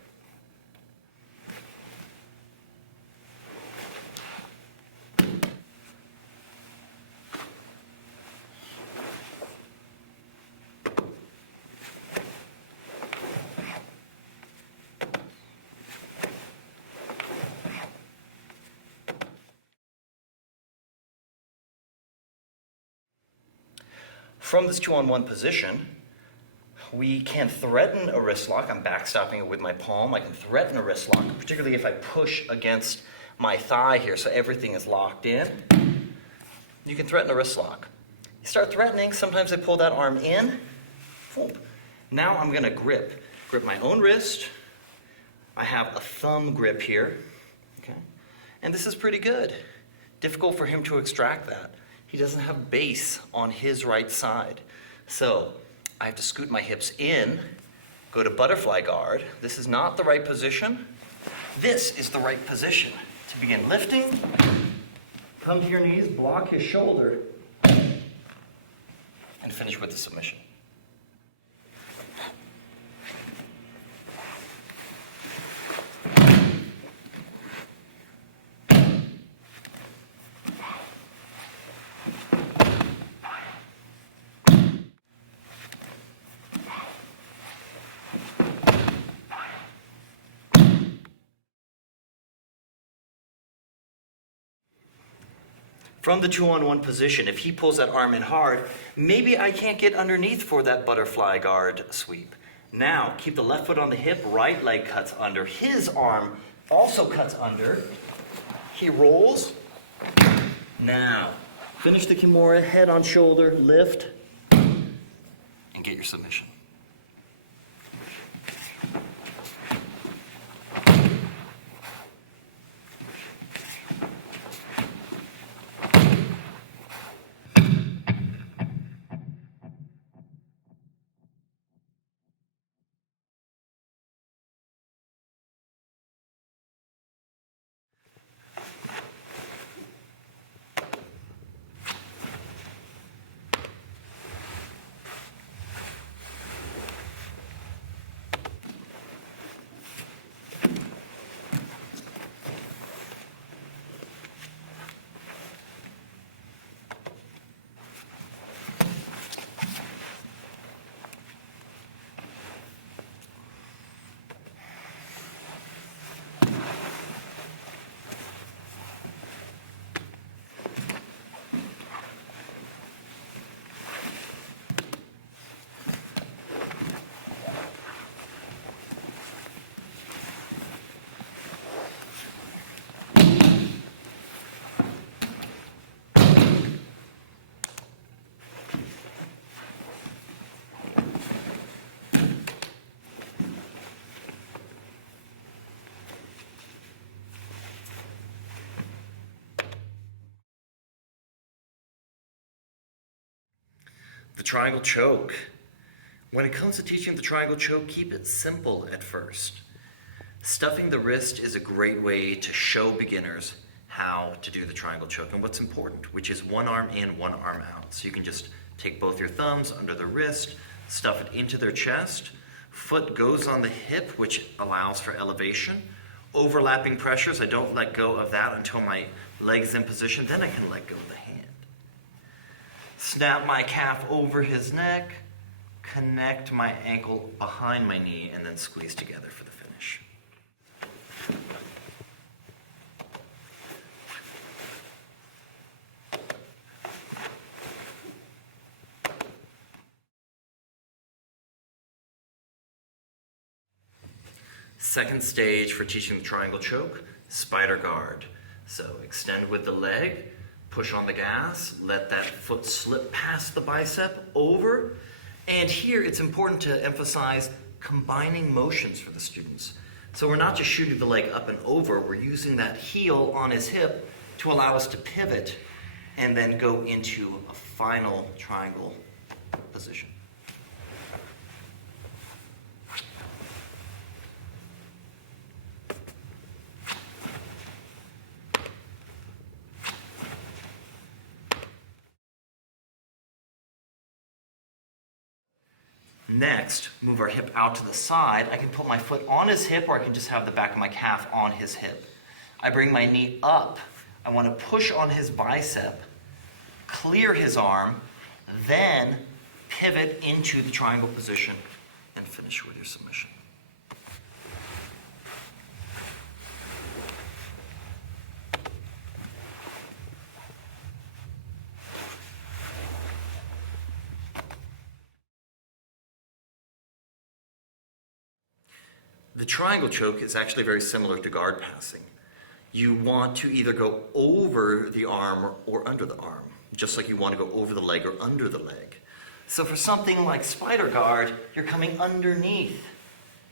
From this 2-on-1 position, we can threaten a wrist lock. I'm backstopping it with my palm. I can threaten a wrist lock, particularly if I push against my thigh here so everything is locked in. You can threaten a wrist lock. You start threatening, sometimes I pull that arm in. Boom. Now I'm going to grip my own wrist. I have a thumb grip here, okay? And this is pretty good. Difficult for him to extract that. He doesn't have base on his right side. So I have to scoot my hips in, go to butterfly guard. This is not the right position. This is the right position to begin lifting. Come to your knees, block his shoulder, and finish with the submission. From the 2-on-1 position, if he pulls that arm in hard, maybe I can't get underneath for that butterfly guard sweep. Now, keep the left foot on the hip, right leg cuts under. His arm also cuts under. He rolls. Now, finish the Kimura, head on shoulder, lift, and get your submission. The triangle choke. When it comes to teaching the triangle choke, keep it simple at first. Stuffing the wrist is a great way to show beginners how to do the triangle choke and what's important, which is one arm in, one arm out. So you can just take both your thumbs under the wrist, stuff it into their chest, foot goes on the hip, which allows for elevation. Overlapping pressures, I don't let go of that until my leg's in position, then I can let go of the hand. Snap my calf over his neck, connect my ankle behind my knee, and then squeeze together for the finish. Second stage for teaching the triangle choke, spider guard. So extend with the leg, push on the gas, let that foot slip past the bicep, over. And here it's important to emphasize combining motions for the students. So we're not just shooting the leg up and over, we're using that heel on his hip to allow us to pivot and then go into a final triangle position. Next, move our hip out to the side. I can put my foot on his hip, or I can just have the back of my calf on his hip. I bring my knee up. I want to push on his bicep, clear his arm, then pivot into the triangle position and finish with your submission. The triangle choke is actually very similar to guard passing. You want to either go over the arm or under the arm, just like you want to go over the leg or under the leg. So for something like spider guard, you're coming underneath,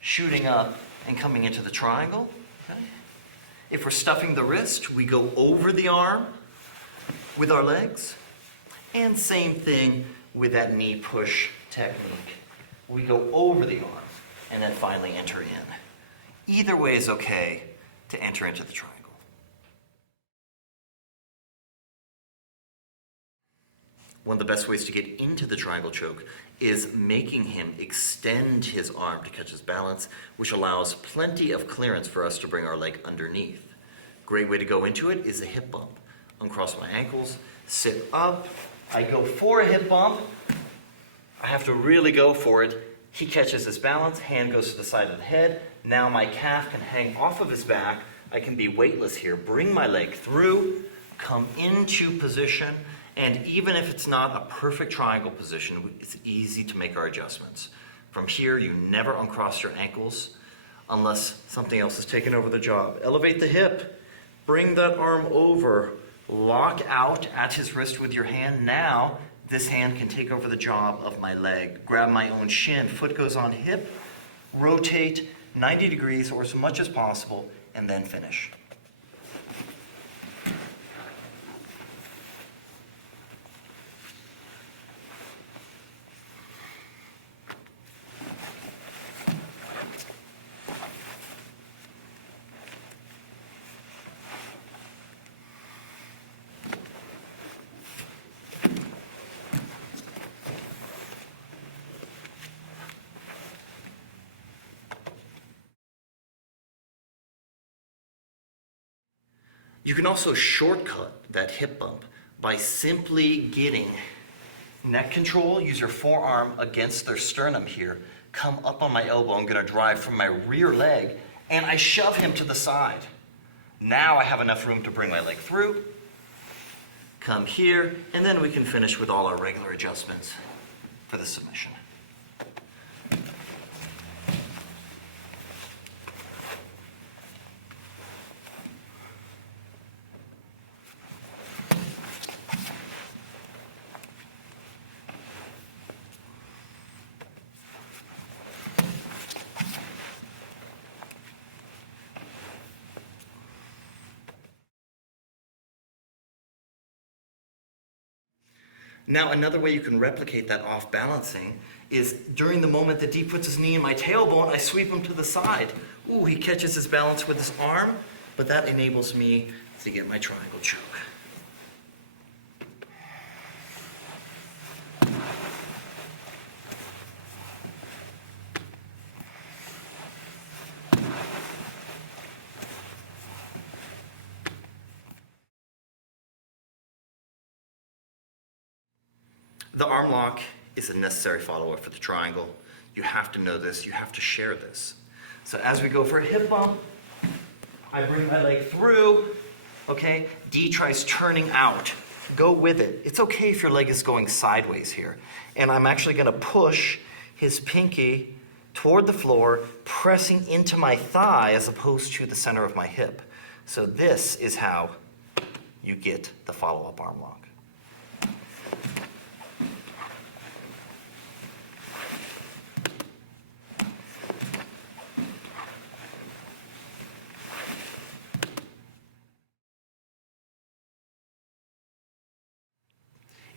shooting up and coming into the triangle. Okay? If we're stuffing the wrist, we go over the arm with our legs. And same thing with that knee push technique. We go over the arm and then finally enter in. Either way is okay to enter into the triangle. One of the best ways to get into the triangle choke is making him extend his arm to catch his balance, which allows plenty of clearance for us to bring our leg underneath. Great way to go into it is a hip bump. Uncross my ankles, sit up, I go for a hip bump. I have to really go for it. He catches his balance, hand goes to the side of the head. Now my calf can hang off of his back. I can be weightless here. Bring my leg through, come into position, and even if it's not a perfect triangle position, it's easy to make our adjustments. From here, you never uncross your ankles unless something else has taken over the job. Elevate the hip, bring that arm over, lock out at his wrist with your hand. Now, this hand can take over the job of my leg. Grab my own shin, foot goes on hip, rotate 90 degrees or as much as possible, and then finish. You can also shortcut that hip bump by simply getting neck control. Use your forearm against their sternum here. Come up on my elbow. I'm going to drive from my rear leg, and I shove him to the side. Now I have enough room to bring my leg through. Come here, and then we can finish with all our regular adjustments for the submission. Now, another way you can replicate that off balancing is during the moment that D puts his knee in my tailbone, I sweep him to the side. Ooh, he catches his balance with his arm, but that enables me to get my triangle choke. The arm lock is a necessary follow-up for the triangle. You have to know this, you have to share this. So as we go for a hip bump, I bring my leg through, okay? D tries turning out. Go with it. It's okay if your leg is going sideways here. And I'm actually gonna push his pinky toward the floor, pressing into my thigh as opposed to the center of my hip. So this is how you get the follow-up arm lock.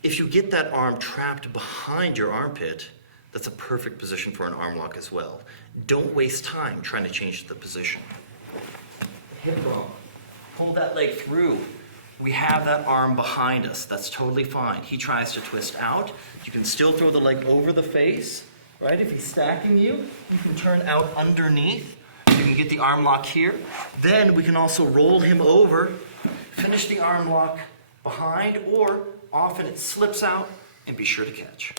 If you get that arm trapped behind your armpit, that's a perfect position for an arm lock as well. Don't waste time trying to change the position. Hip bump. Pull that leg through. We have that arm behind us. That's totally fine. He tries to twist out. You can still throw the leg over the face, right? If he's stacking you, you can turn out underneath. You can get the arm lock here. Then we can also roll him over, finish the arm lock behind, or often it slips out, and be sure to catch.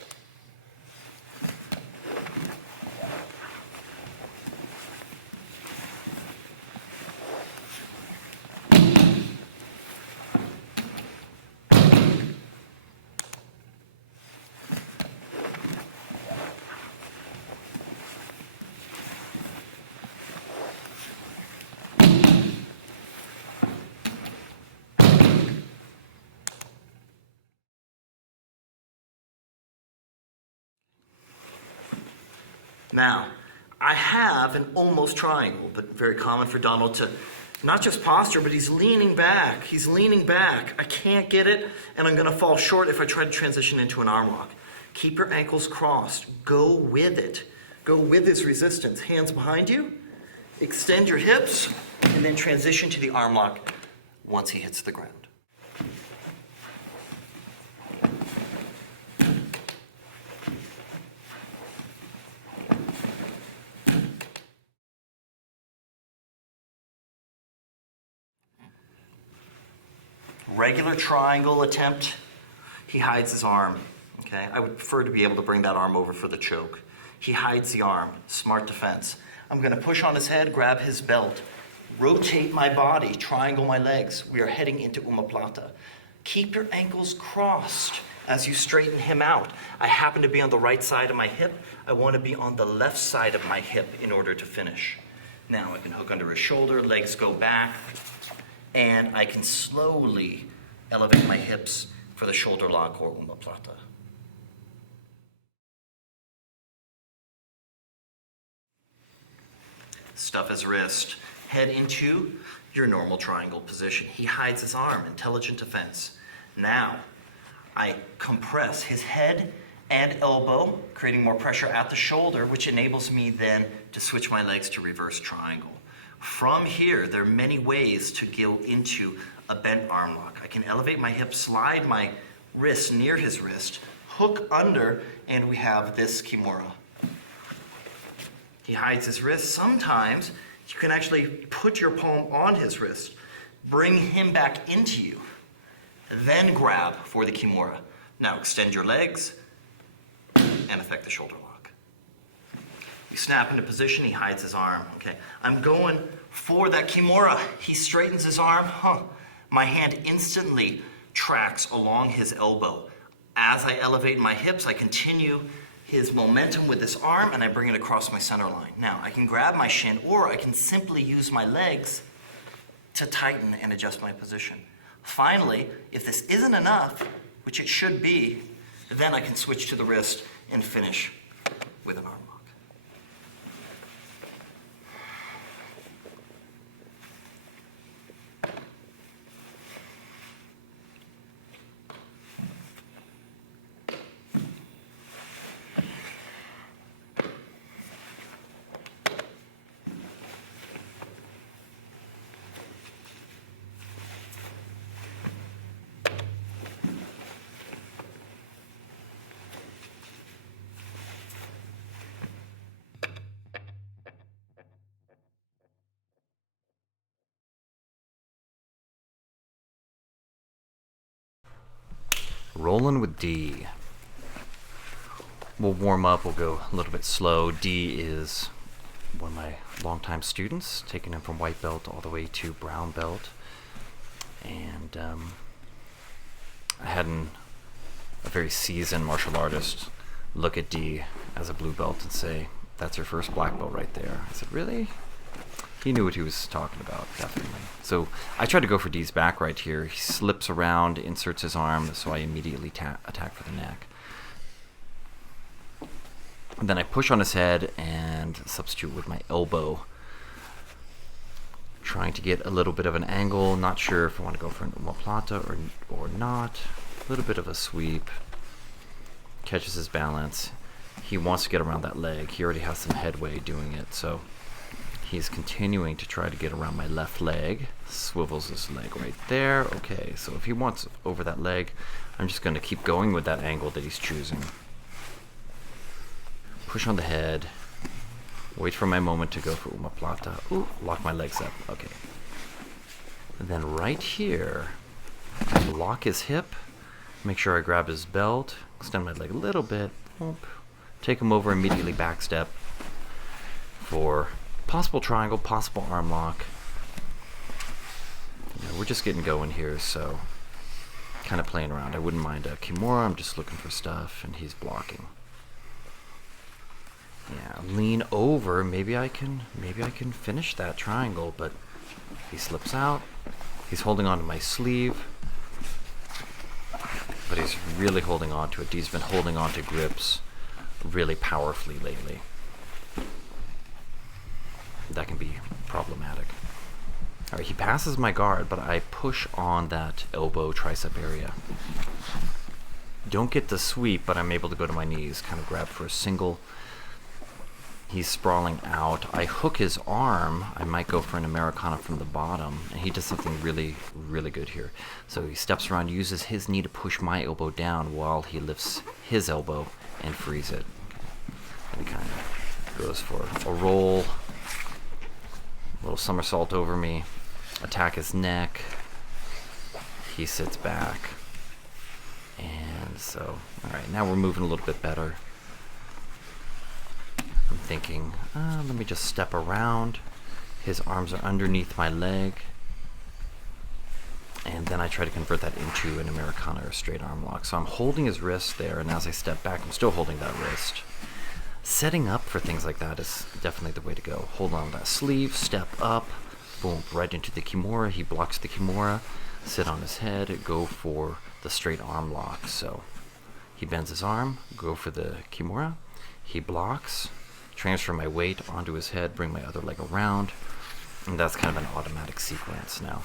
Now, I have an almost triangle, but very common for Donald to not just posture, but he's leaning back. He's leaning back. I can't get it, and I'm gonna fall short if I try to transition into an arm lock. Keep your ankles crossed. Go with it. Go with his resistance. Hands behind you. Extend your hips, and then transition to the arm lock once he hits the ground. Regular triangle attempt, he hides his arm, okay? I would prefer to be able to bring that arm over for the choke. He hides the arm, smart defense. I'm gonna push on his head, grab his belt, rotate my body, triangle my legs. We are heading into omoplata. Keep your ankles crossed as you straighten him out. I happen to be on the right side of my hip. I wanna be on the left side of my hip in order to finish. Now I can hook under his shoulder, legs go back, and I can slowly elevate my hips for the shoulder lock or omoplata. Stuff his wrist. Head into your normal triangle position. He hides his arm, intelligent defense. Now, I compress his head and elbow, creating more pressure at the shoulder, which enables me then to switch my legs to reverse triangle. From here, there are many ways to go into a bent arm lock. I can elevate my hip, slide my wrist near his wrist, hook under, and we have this kimura. He hides his wrist. Sometimes you can actually put your palm on his wrist, bring him back into you, then grab for the kimura. Now extend your legs and affect the shoulder lock. You snap into position, he hides his arm. Okay, I'm going for that kimura. He straightens his arm. My hand instantly tracks along his elbow. As I elevate my hips, I continue his momentum with this arm and I bring it across my center line. Now, I can grab my shin or I can simply use my legs to tighten and adjust my position. Finally, if this isn't enough, which it should be, then I can switch to the wrist and finish with an arm lock. Rolling with D. We'll warm up, we'll go a little bit slow. D is one of my longtime students, taking him from white belt all the way to brown belt. And I had a very seasoned martial artist look at D as a blue belt and say, "That's your first black belt right there." I said, "Really?" He knew what he was talking about, definitely. So I tried to go for D's back right here. He slips around, inserts his arm, so I immediately attack for the neck. And then I push on his head and substitute with my elbow, trying to get a little bit of an angle. Not sure if I want to go for an omoplata or not. A little bit of a sweep. Catches his balance. He wants to get around that leg. He already has some headway doing it, so he's continuing to try to get around my left leg. Swivels his leg right there. Okay, so if he wants over that leg, I'm just going to keep going with that angle that he's choosing. Push on the head. Wait for my moment to go for omoplata. Ooh, lock my legs up. Okay. And then right here, I lock his hip. Make sure I grab his belt. Extend my leg a little bit. Whoop. Take him over, immediately back step for possible triangle, possible arm lock. We're just getting going here, so kind of playing around. I wouldn't mind a Kimura. I'm just looking for stuff, and he's blocking. Yeah, lean over. Maybe I can finish that triangle, but he slips out. He's holding on to my sleeve, but he's really holding on to it. He's been holding on to grips really powerfully lately. That can be problematic. All right, he passes my guard, but I push on that elbow tricep area. Don't get the sweep, but I'm able to go to my knees, kind of grab for a single. He's sprawling out. I hook his arm. I might go for an Americana from the bottom, and he does something really, really good here. So he steps around, uses his knee to push my elbow down while he lifts his elbow and frees it. And he kind of goes for a roll, a little somersault over me, attack his neck. He sits back. And so, all right, now we're moving a little bit better. I'm thinking, let me just step around. His arms are underneath my leg. And then I try to convert that into an Americana or straight arm lock. So I'm holding his wrist there, and as I step back, I'm still holding that wrist. Setting up for things like that is definitely the way to go. Hold on to that sleeve, step up, boom, right into the Kimura. He blocks the Kimura, sit on his head, go for the straight arm lock. So he bends his arm, go for the Kimura. He blocks, transfer my weight onto his head, bring my other leg around, and that's kind of an automatic sequence now.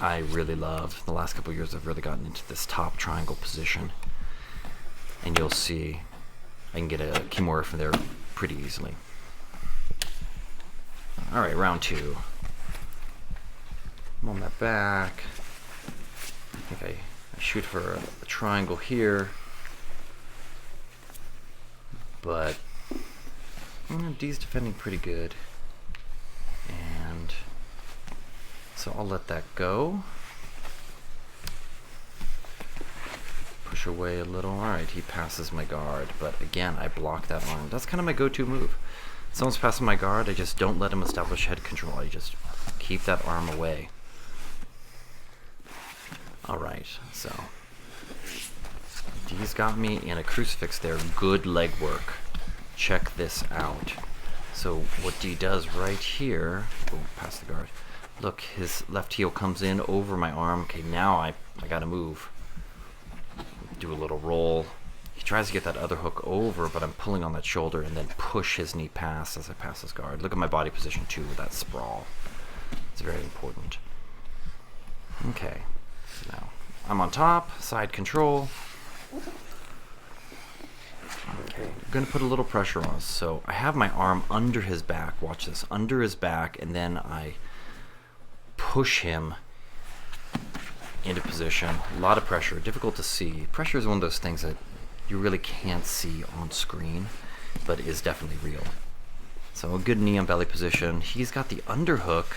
I really love, the last couple of years I've really gotten into this top triangle position, and you'll see I can get a Kimura from there pretty easily. Alright, round two. I'm on my back. I think I shoot for a triangle here, but D's defending pretty good, and so I'll let that go. Push away a little. Alright, he passes my guard, but again, I block that arm. That's kind of my go-to move. Someone's passing my guard, I just don't let him establish head control. I just keep that arm away. Alright, so D's got me in a crucifix there. Good leg work. Check this out. So what D does right here, oh, past the guard. Look, his left heel comes in over my arm. Okay, now I gotta move. Do a little roll. He tries to get that other hook over, but I'm pulling on that shoulder and then push his knee past as I pass his guard. Look at my body position too with that sprawl. It's very important. Okay, now I'm on top, side control. Okay, I'm going to put a little pressure on. So I have my arm under his back. Watch this. Under his back, and then I push him into position. A lot of pressure. Difficult to see. Pressure is one of those things that you really can't see on screen, but is definitely real. So a good knee on belly position. He's got the underhook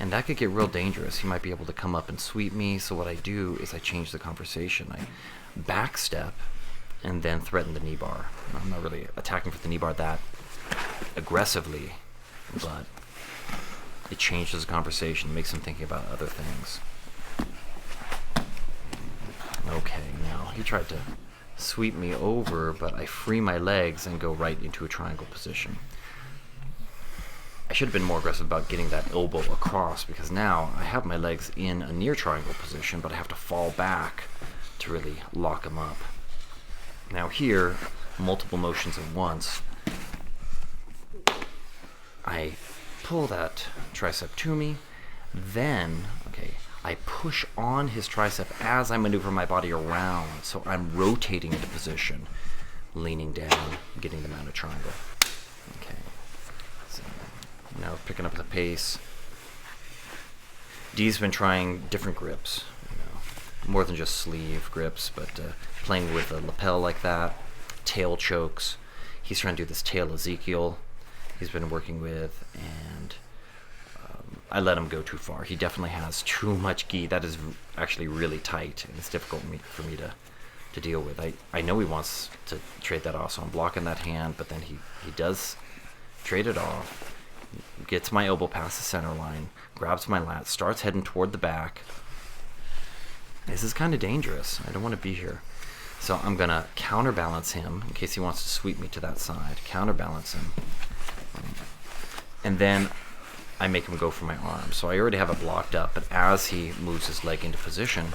And that could get real dangerous. He might be able to come up and sweep me. So what I do is I change the conversation. I backstep and then threaten the knee bar. I'm not really attacking for the knee bar that aggressively, but it changes the conversation, makes him thinking about other things. Okay, now he tried to sweep me over, but I free my legs and go right into a triangle position. I should have been more aggressive about getting that elbow across, because now I have my legs in a near triangle position, but I have to fall back to really lock him up. Now here, multiple motions at once. I pull that tricep to me, then, okay, I push on his tricep as I maneuver my body around, so I'm rotating into position, leaning down, getting them out of triangle. Okay, so now picking up the pace. Dee's been trying different grips, more than just sleeve grips, but playing with a lapel like that, tail chokes. He's trying to do this tail Ezekiel he's been working with, and I let him go too far. He definitely has too much gi. That is actually really tight, and it's difficult for me to deal with. I know he wants to trade that off, so I'm blocking that hand, but then he does trade it off, gets my elbow past the center line, grabs my lat, starts heading toward the back. This is kind of dangerous. I don't want to be here. So I'm going to counterbalance him in case he wants to sweep me to that side. Counterbalance him. And then I make him go for my arm. So I already have it blocked up, but as he moves his leg into position,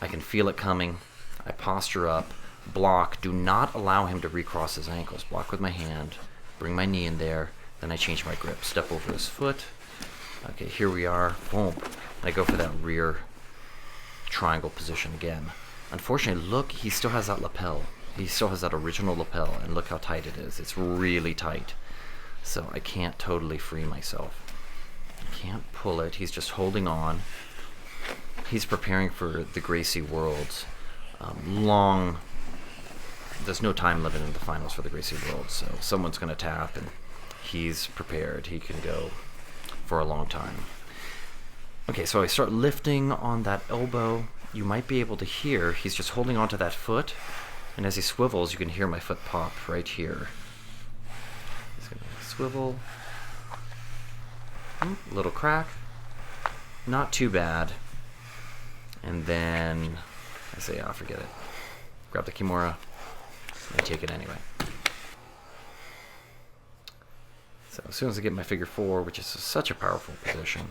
I can feel it coming. I posture up, block. Do not allow him to recross his ankles. Block with my hand, bring my knee in there, then I change my grip. Step over his foot. Okay, here we are. Boom. And I go for that rear triangle position again. Unfortunately, look, he still has that lapel. He still has that original lapel, and look how tight it is. It's really tight. So I can't totally free myself. I can't pull it. He's just holding on. He's preparing for the Gracie Worlds. There's no time limit in the finals for the Gracie Worlds, so someone's going to tap, and he's prepared. He can go for a long time. Okay, so I start lifting on that elbow. You might be able to hear, he's just holding onto that foot, and as he swivels, you can hear my foot pop right here. He's going to swivel. Little crack. Not too bad. And then I say, forget it. Grab the Kimura and take it anyway. So as soon as I get my figure four, which is such a powerful position,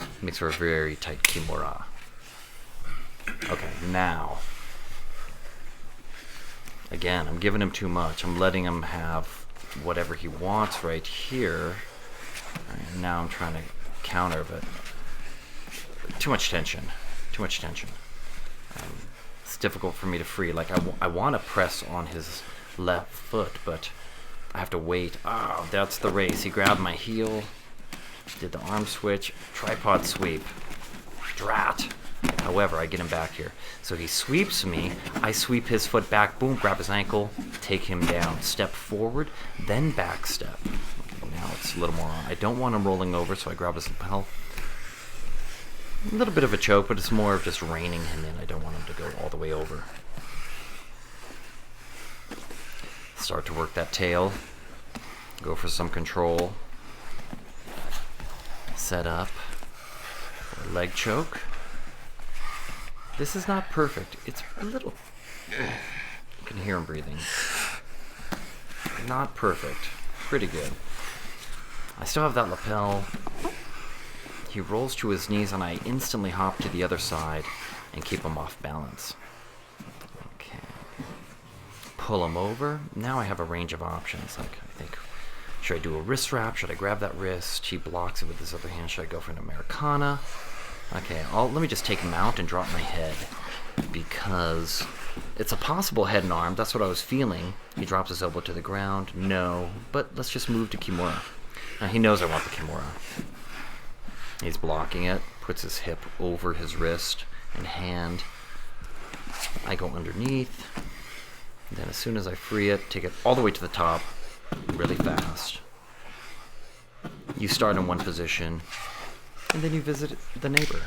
it makes for a very tight Kimura. Okay, now, again, I'm giving him too much. I'm letting him have whatever he wants right here. And now I'm trying to counter, but too much tension. Too much tension. It's difficult for me to free. Like, I want to press on his left foot, but I have to wait. Oh, that's the race. He grabbed my heel, did the arm switch, tripod sweep. Drat. However, I get him back here. So he sweeps me, I sweep his foot back, boom, grab his ankle, take him down, step forward, then back step. Okay, now it's a little more on. I don't want him rolling over, so I grab his lapel. A little bit of a choke, but it's more of just reining him in. I don't want him to go all the way over. Start to work that tail. Go for some control. Set up. For a leg choke. This is not perfect. It's a little... You can hear him breathing. Not perfect. Pretty good. I still have that lapel. He rolls to his knees, and I instantly hop to the other side and keep him off balance. Okay. Pull him over. Now I have a range of options. Like, I think, should I do a wrist wrap? Should I grab that wrist? He blocks it with his other hand. Should I go for an Americana? Okay, let me just take him out and drop my head, because it's a possible head and arm. That's what I was feeling. He drops his elbow to the ground. No, but let's just move to Kimura. Now, he knows I want the Kimura. He's blocking it, puts his hip over his wrist and hand. I go underneath. Then as soon as I free it, take it all the way to the top really fast. You start in one position, and then you visit the neighbor.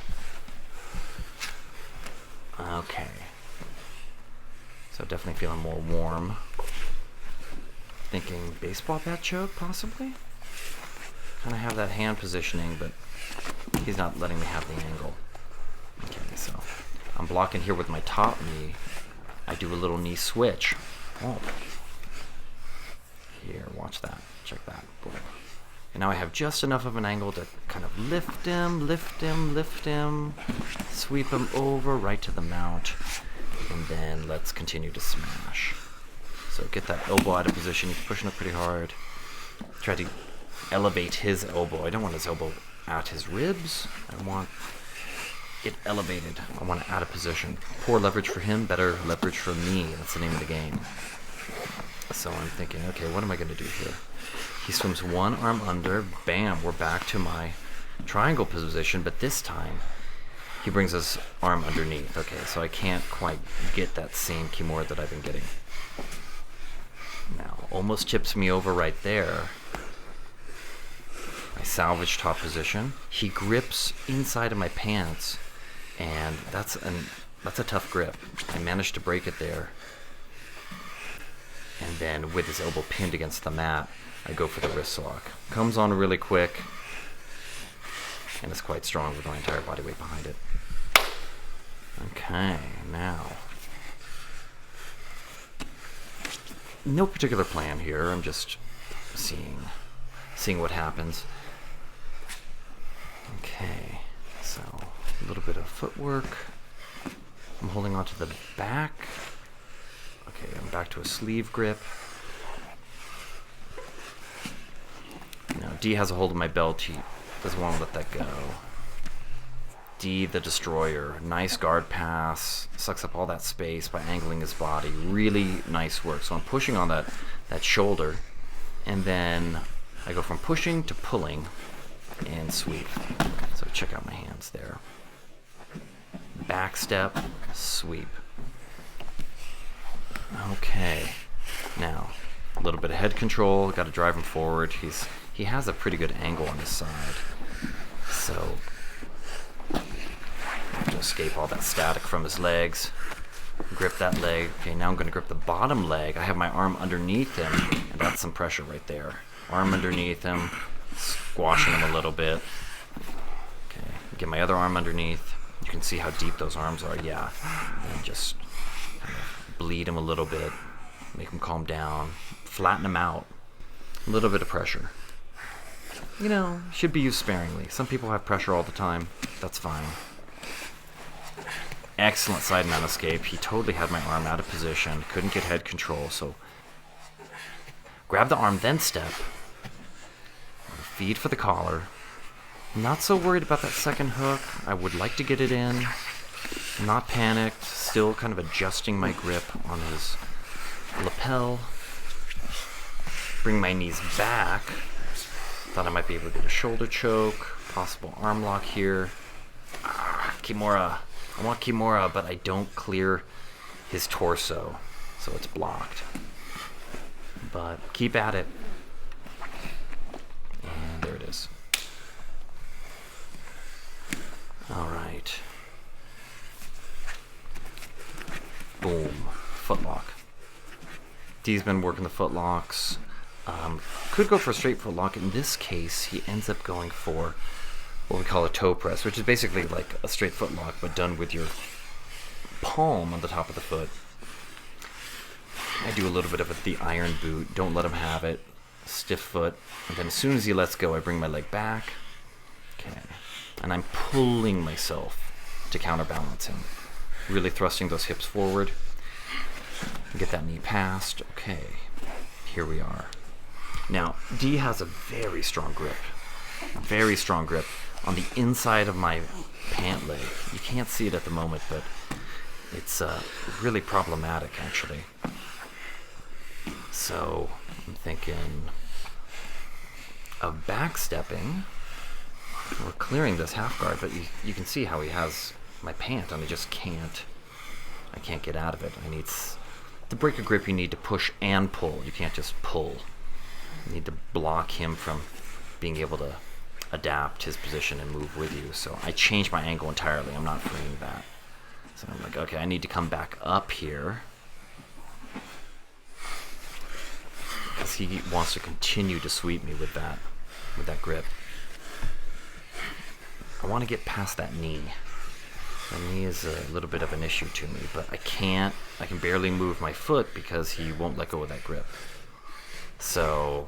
Okay. So definitely feeling more warm. Thinking baseball bat choke, possibly? Kind of have that hand positioning, but he's not letting me have the angle. Okay, so I'm blocking here with my top knee. I do a little knee switch. Oh. Here, watch that. Check that. Boom. And now I have just enough of an angle to kind of lift him, sweep him over right to the mount, and then let's continue to smash. So get that elbow out of position. He's pushing up pretty hard. Try to elevate his elbow. I don't want his elbow at his ribs. I want it elevated. I want it out of position. Poor leverage for him, better leverage for me. That's the name of the game. So I'm thinking, okay, what am I going to do here? He swims one arm under. Bam, we're back to my triangle position, but this time he brings his arm underneath. Okay, so I can't quite get that same kimura that I've been getting. Now, almost tips me over right there. I salvage top position. He grips inside of my pants, and that's a tough grip. I managed to break it there. And then with his elbow pinned against the mat, I go for the wrist lock. Comes on really quick, and it's quite strong with my entire body weight behind it. Okay, now. No particular plan here. I'm just seeing what happens. Okay, so a little bit of footwork. I'm holding onto the back. Okay, I'm back to a sleeve grip. Now, D has a hold of my belt. He doesn't want to let that go. D, the destroyer. Nice guard pass. Sucks up all that space by angling his body. Really nice work. So I'm pushing on that shoulder. And then I go from pushing to pulling and sweep. So check out my hands there. Back step, sweep. Okay. Now, a little bit of head control. Got to drive him forward. He has a pretty good angle on his side. So I have to escape all that static from his legs. Grip that leg. Okay, now I'm going to grip the bottom leg. I have my arm underneath him, and that's some pressure right there. Arm underneath him, squashing him a little bit. Okay, get my other arm underneath. You can see how deep those arms are. Yeah, and just kind of bleed him a little bit, make him calm down, flatten him out. A little bit of pressure. You know, should be used sparingly. Some people have pressure all the time. That's fine. Excellent side mount escape. He totally had my arm out of position. Couldn't get head control, so grab the arm, then step. Feed for the collar. Not so worried about that second hook. I would like to get it in. Not panicked. Still kind of adjusting my grip on his lapel. Bring my knees back. Thought I might be able to get a shoulder choke. Possible arm lock here. Kimura. I want Kimura, but I don't clear his torso, so it's blocked. But keep at it. And there it is. All right. Boom. Footlock. D's been working the footlocks. Could go for a straight footlock. In this case, he ends up going for what we call a toe press, which is basically like a straight footlock, but done with your palm on the top of the foot. I do a little bit of the iron boot. Don't let him have it. Stiff foot. And then as soon as he lets go, I bring my leg back. Okay. And I'm pulling myself to counterbalance him. Really thrusting those hips forward. Get that knee past. Okay. Here we are. Now, D has a very strong grip. Very strong grip on the inside of my pant leg. You can't see it at the moment, but it's really problematic, actually. So I'm thinking of backstepping. We're clearing this half guard, but you can see how he has my pant, and I just can't. I can't get out of it. To break a grip, you need to push and pull. You can't just pull. You need to block him from being able to adapt his position and move with you. So I changed my angle entirely. I'm not freeing that. So I'm like, okay, I need to come back up here because he wants to continue to sweep me with that grip. I want to get past that knee. The knee is a little bit of an issue to me, but I can barely move my foot because he won't let go of that grip. So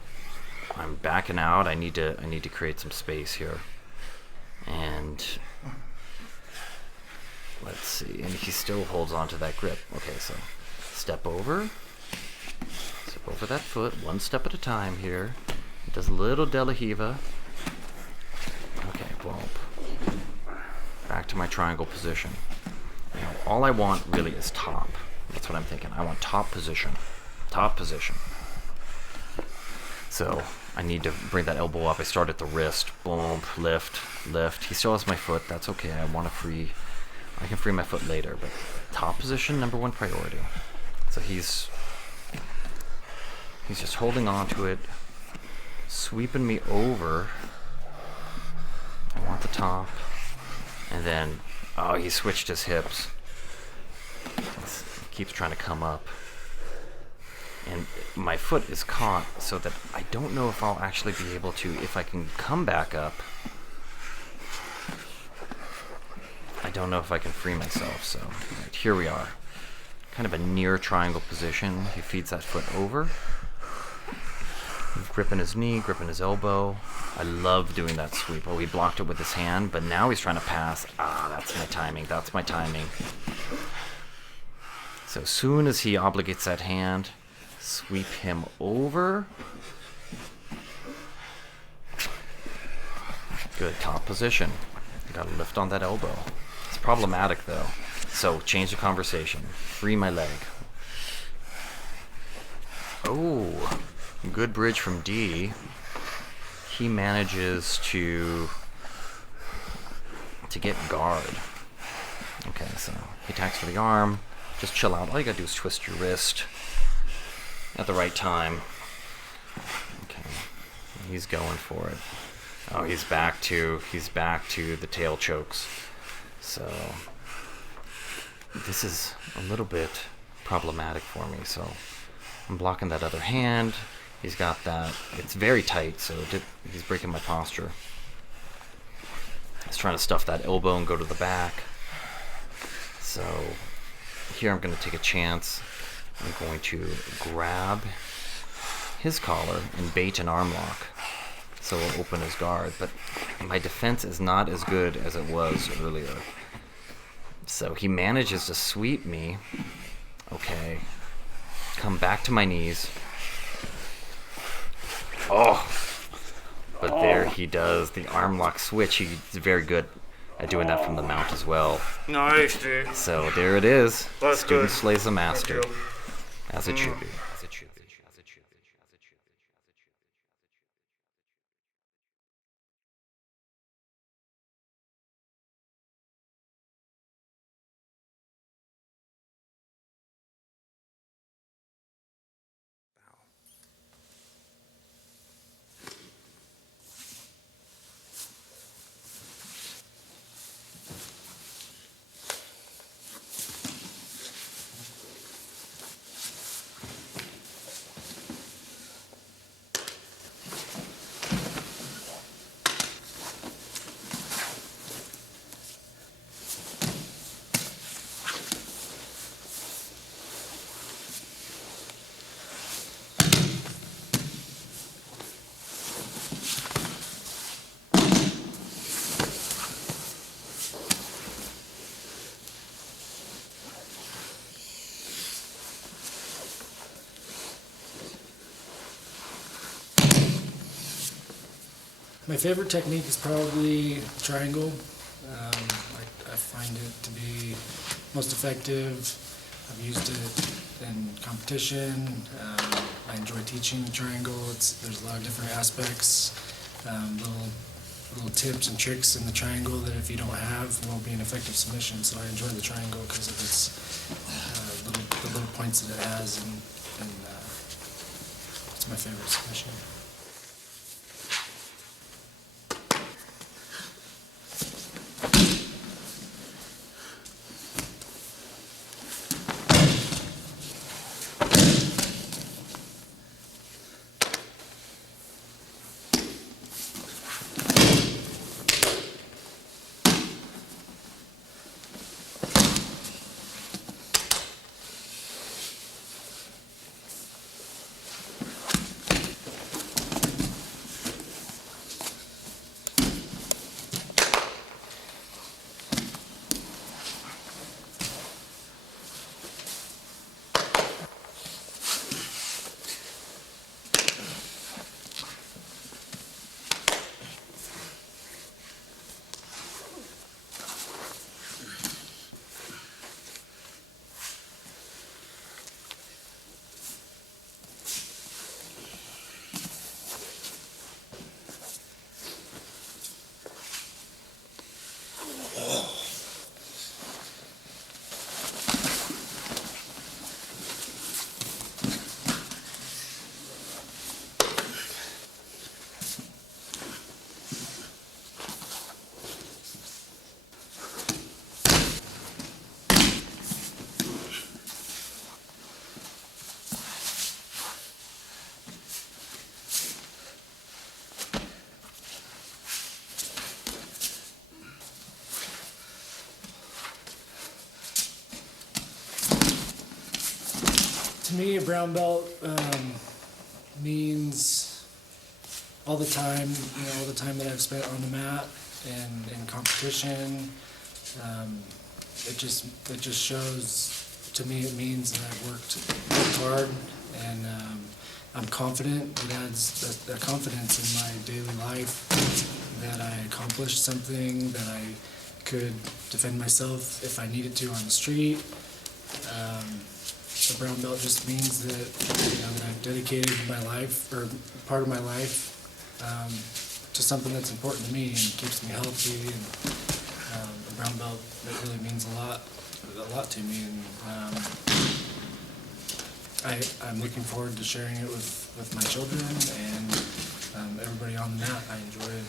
I'm backing out. I need to create some space here. And let's see. And he still holds on to that grip. Okay, so step over that foot, one step at a time here. He does a little De La Riva. Okay, bump. Back to my triangle position. Now, all I want really is top. That's what I'm thinking. I want top position. Top position. So I need to bring that elbow up. I start at the wrist. Boom, lift, lift. He still has my foot. That's okay. I can free my foot later, but top position, number one priority. So he's just holding on to it, sweeping me over. I want the top. And then, oh, he switched his hips. He keeps trying to come up. And my foot is caught so that I don't know if I'll actually be able to, if I can come back up. I don't know if I can free myself, so right, here we are. Kind of a near triangle position. He feeds that foot over. Gripping his knee, gripping his elbow. I love doing that sweep. Oh, he blocked it with his hand, but now he's trying to pass. Ah, that's my timing. That's my timing. So as soon as he obligates that hand, sweep him over. Good, top position. You gotta lift on that elbow. It's problematic though. So change the conversation. Free my leg. Oh, good bridge from D. He manages to get guard. Okay, so he attacks for the arm. Just chill out. All you gotta do is twist your wrist at the right time. Okay, he's going for it. Oh, he's back to the tail chokes. So this is a little bit problematic for me. So I'm blocking that other hand. He's got that. It's very tight, so he's breaking my posture. He's trying to stuff that elbow and go to the back. So here I'm going to take a chance. I'm going to grab his collar and bait an arm lock. So we'll open his guard. But my defense is not as good as it was earlier. So he manages to sweep me. Okay. Come back to my knees. Oh. But there he does the arm lock switch. He's very good at doing that from the mount as well. Nice, dude. So there it is. That's Student good. slays the master. As it should be. My favorite technique is probably triangle. I find it to be most effective. I've used it in competition. I enjoy teaching triangle. There's a lot of different aspects, little tips and tricks in the triangle that if you don't have won't be an effective submission. So I enjoy the triangle because of its the little points that it has, and it's my favorite submission. To me, a brown belt means all the time, all the time that I've spent on the mat and in competition. It just shows, to me, it means that I've worked hard, and I'm confident. It adds a confidence in my daily life that I accomplished something, that I could defend myself if I needed to on the street. The brown belt just means that, that I've dedicated my life, or part of my life, to something that's important to me and keeps me healthy. And the brown belt, that really means a lot to me. And I'm looking forward to sharing it with my children and everybody on the mat. I enjoy it.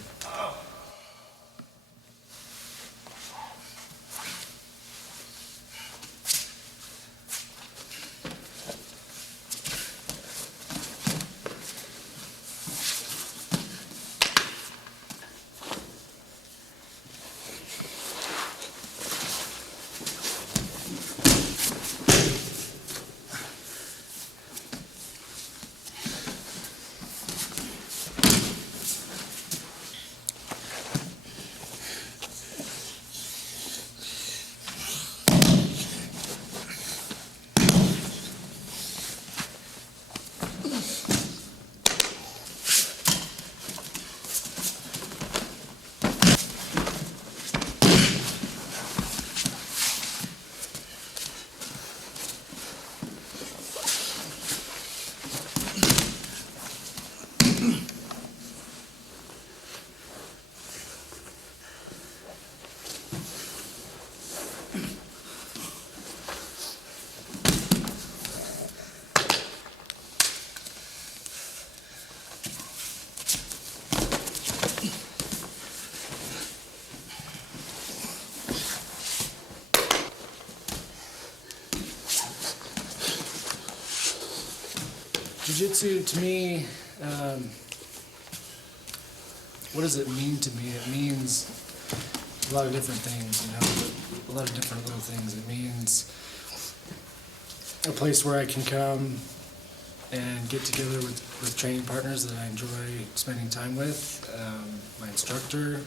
Jiu-Jitsu, to me, what does it mean to me? It means a lot of different things, a lot of different little things. It means a place where I can come and get together with training partners that I enjoy spending time with, my instructor.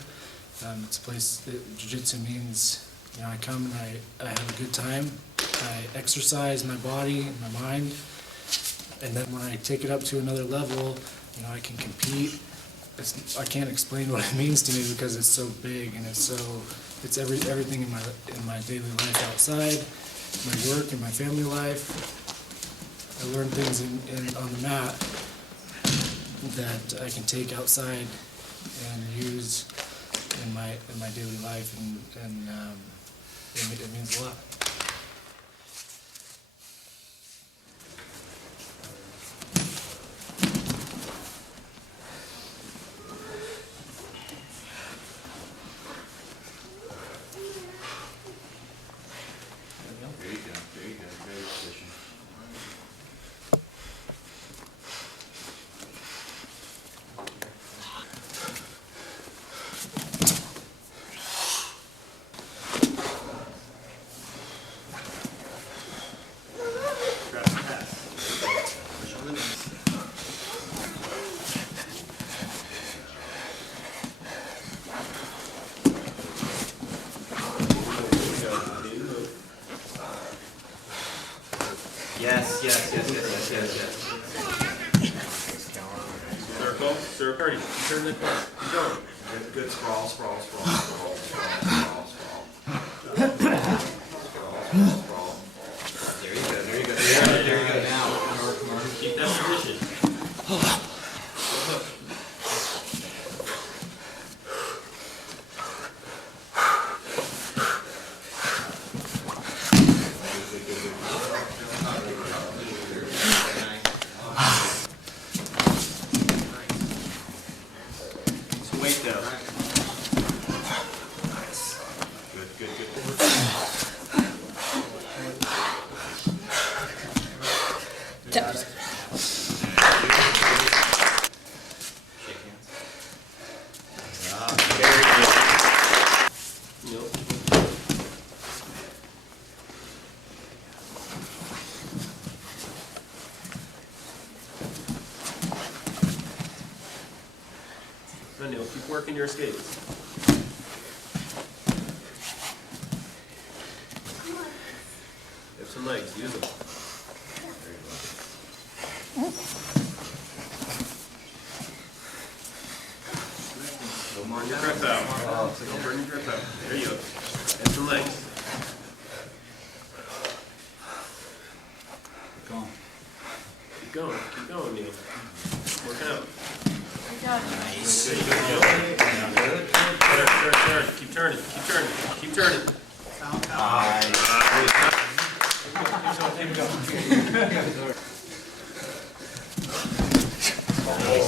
It's a place that Jiu-Jitsu means, I come and I have a good time. I exercise my body and my mind. And then when I take it up to another level, I can compete. I can't explain what it means to me because it's so big and it's everything in my daily life outside, my work and my family life. I learn things on the mat that I can take outside and use in my daily life, and it means a lot. Yes. Circle. Turn the corner. Keep going. Good sprawl. There you go. Now. Keep that position. Wait though. Nice. working your skates. You have some legs, use them. Don't burn your grip out. Don't burn your grip out. There you go. And some legs. Keep going, Neil. Working out. Nice. Good, good. Turn. Keep turning.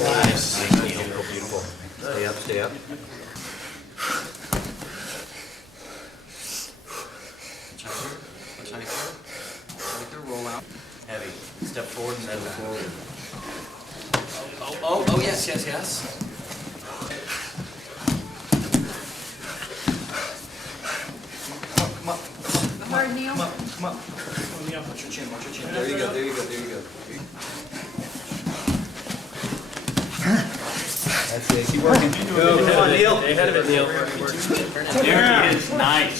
Nice. Beautiful. Stay up. Roll out. Heavy. Step forward and then forward. Oh, yes. Come up. Neil. Come up. Watch your chin. There you go. That's it. Keep working. Go. Come on, Neil. Stay ahead of it, Neil. There he is. Nice.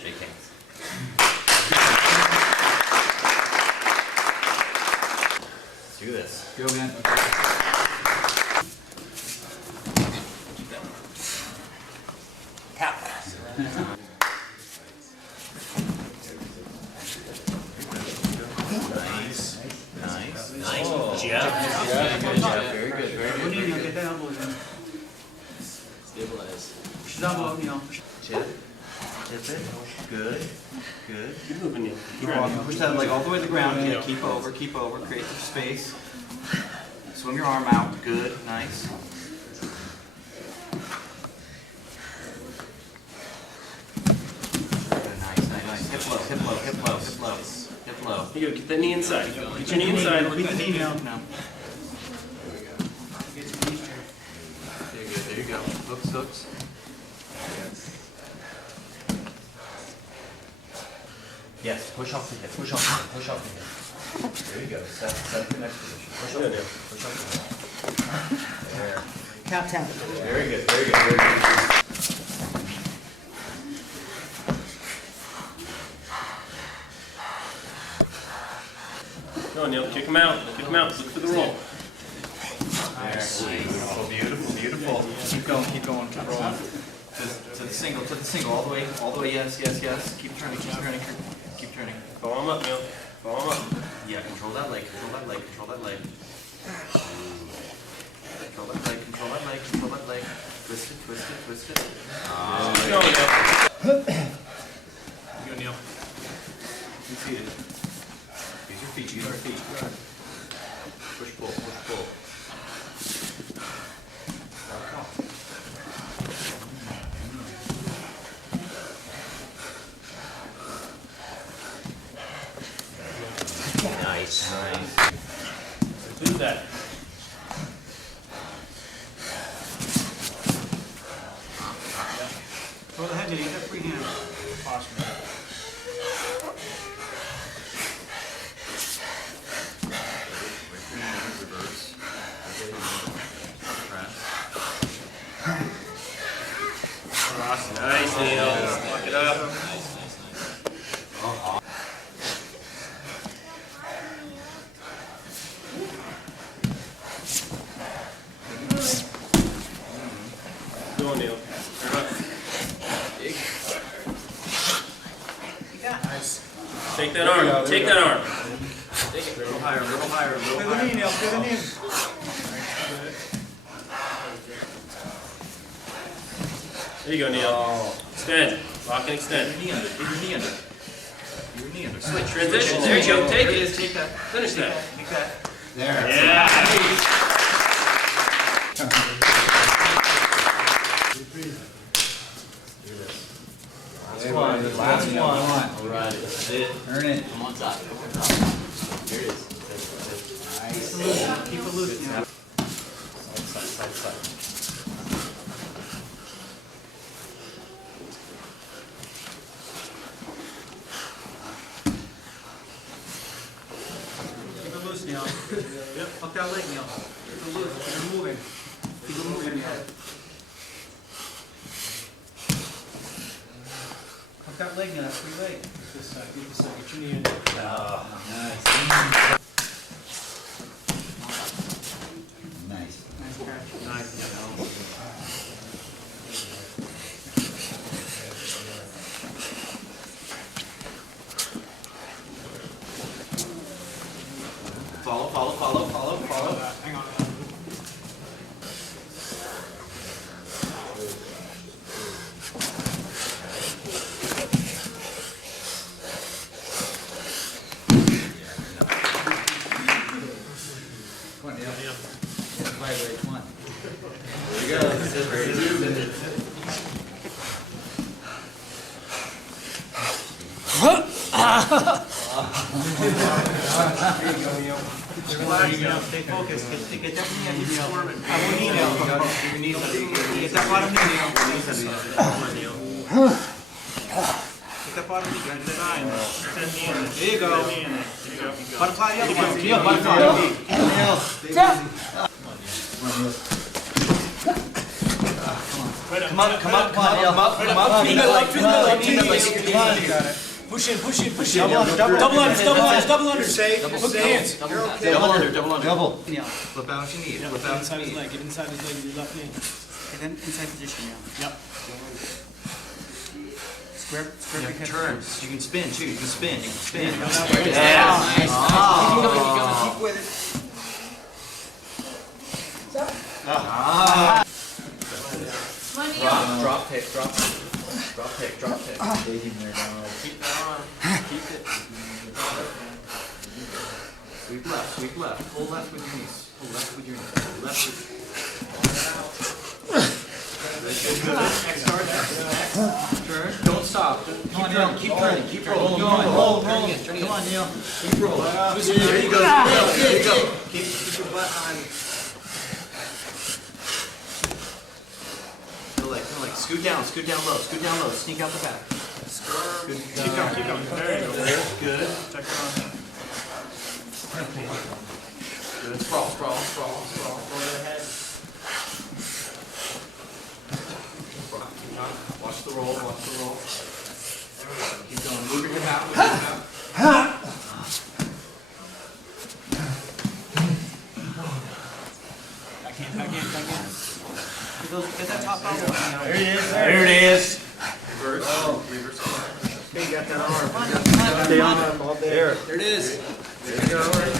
Shake hands. Let's do this. Go, man. Tap. Nice. Jeff. Good job. Very good. Neil, get that elbow in. Stabilize. Push his elbow up, Neil. Tip it. Good. Keep moving, Neil. Keep on. Push that leg all the way to the ground. Yeah, keep over. Create some space. Swim your arm out. Good. Nice. Nice. Hip low. Here you go. Get that knee inside. Get your knee inside. Keep the knee down. No. There you go. Hooks. Yes, push off the hip. There you go. Set the next position. Push off the hip. There. Tap. Very good. Go on, Neil. Kick him out. Look for the roll. Beautiful. Keep going. To the single, all the way, yes. Keep turning. Follow him up, Neil. Yeah, control that leg. Control that leg. Control that leg. Twist it. Keep going, Neil. Go, Neil. Keep seated. Use your feet. Push, pull. Nice. Do that. Throw the head, you got free hand. Reverse. Cross. Nice, Neil. Lock it up. Go on, Neil. Turn up. Take that arm. Take that arm. Take it a little higher. Feel the knee, Neil. Feel the knee. There you go, Neil. Extend. Lock and extend. Get your knee under. Switch. Transition. There you go. Take it. Take that. Finish that. Take that. There. Yeah. Last one. All right. That's it. Earn it. Come on top. Here it is. Keep it loose, Neil. Side. Keep it loose, Neil. Yep, up that leg, Neil. Keep it loose, keep it moving. Keep it moving, Neil. Up that leg, Neil, that's free leg. Get your knee in. Nice. Nice catch. Nice. Follow. Hang on. Come on, Neil. Flyweight, come on. Relax, Neil, stay focused. Get that knee on your squirming. One knee, Neil. Get that bottom knee, Neil. Get that bottom knee, get the side. There you go. Butterfly the other one. Neil, butterfly. Come up. Push in. Double unders. Hook the hands. Double under. Double. Neil, Flip out your knee. Flip get out inside your his knee. leg, get inside his leg with your left knee. Get in inside position, Neil. Yep. Square your head. Turn. You can spin too. You can spin. Keep with it. Drop pick. Keep that on. Keep it. Sweep left. Pull left with your knees. Pull left with your knees. Left with. Turn. Don't stop. Keep turning. Keep rolling. Roll. Come on, Neil. Keep rolling. There you go. Keep your butt on. Feel like scoot down low. Sneak out the back. Good. Keep going. There you go. Good. Check it on. Good. Sprawl. Roll ahead. Watch the roll. Keep going. Move your hip out. Back in. Get that top out. There it is. Reverse. Okay, you got that arm. Stay on all there. There it is. There you go.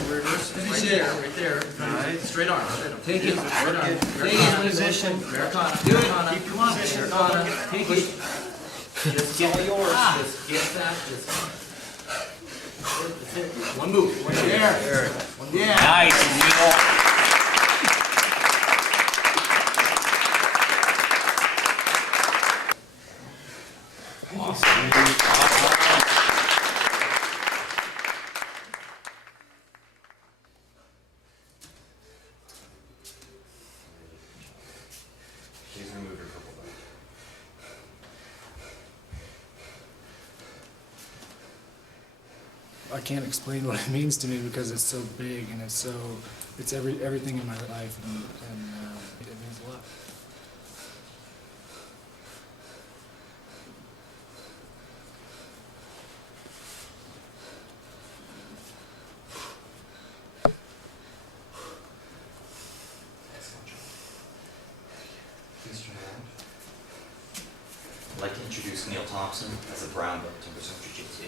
Reverse. Right there. Nice. Straight arm. Take it. Straight arm. Stay in position. Americana. Do it. Keep your position. Take it. Just get yours. Just get that. One move. There. Nice, Neil. Please remove your purple belt. I can't explain what it means to me because it's so big and it's everything in my life and it means a lot. Please turn around. I'd like to introduce Neil Thompson as a brown belt in Brazilian Jiu-Jitsu.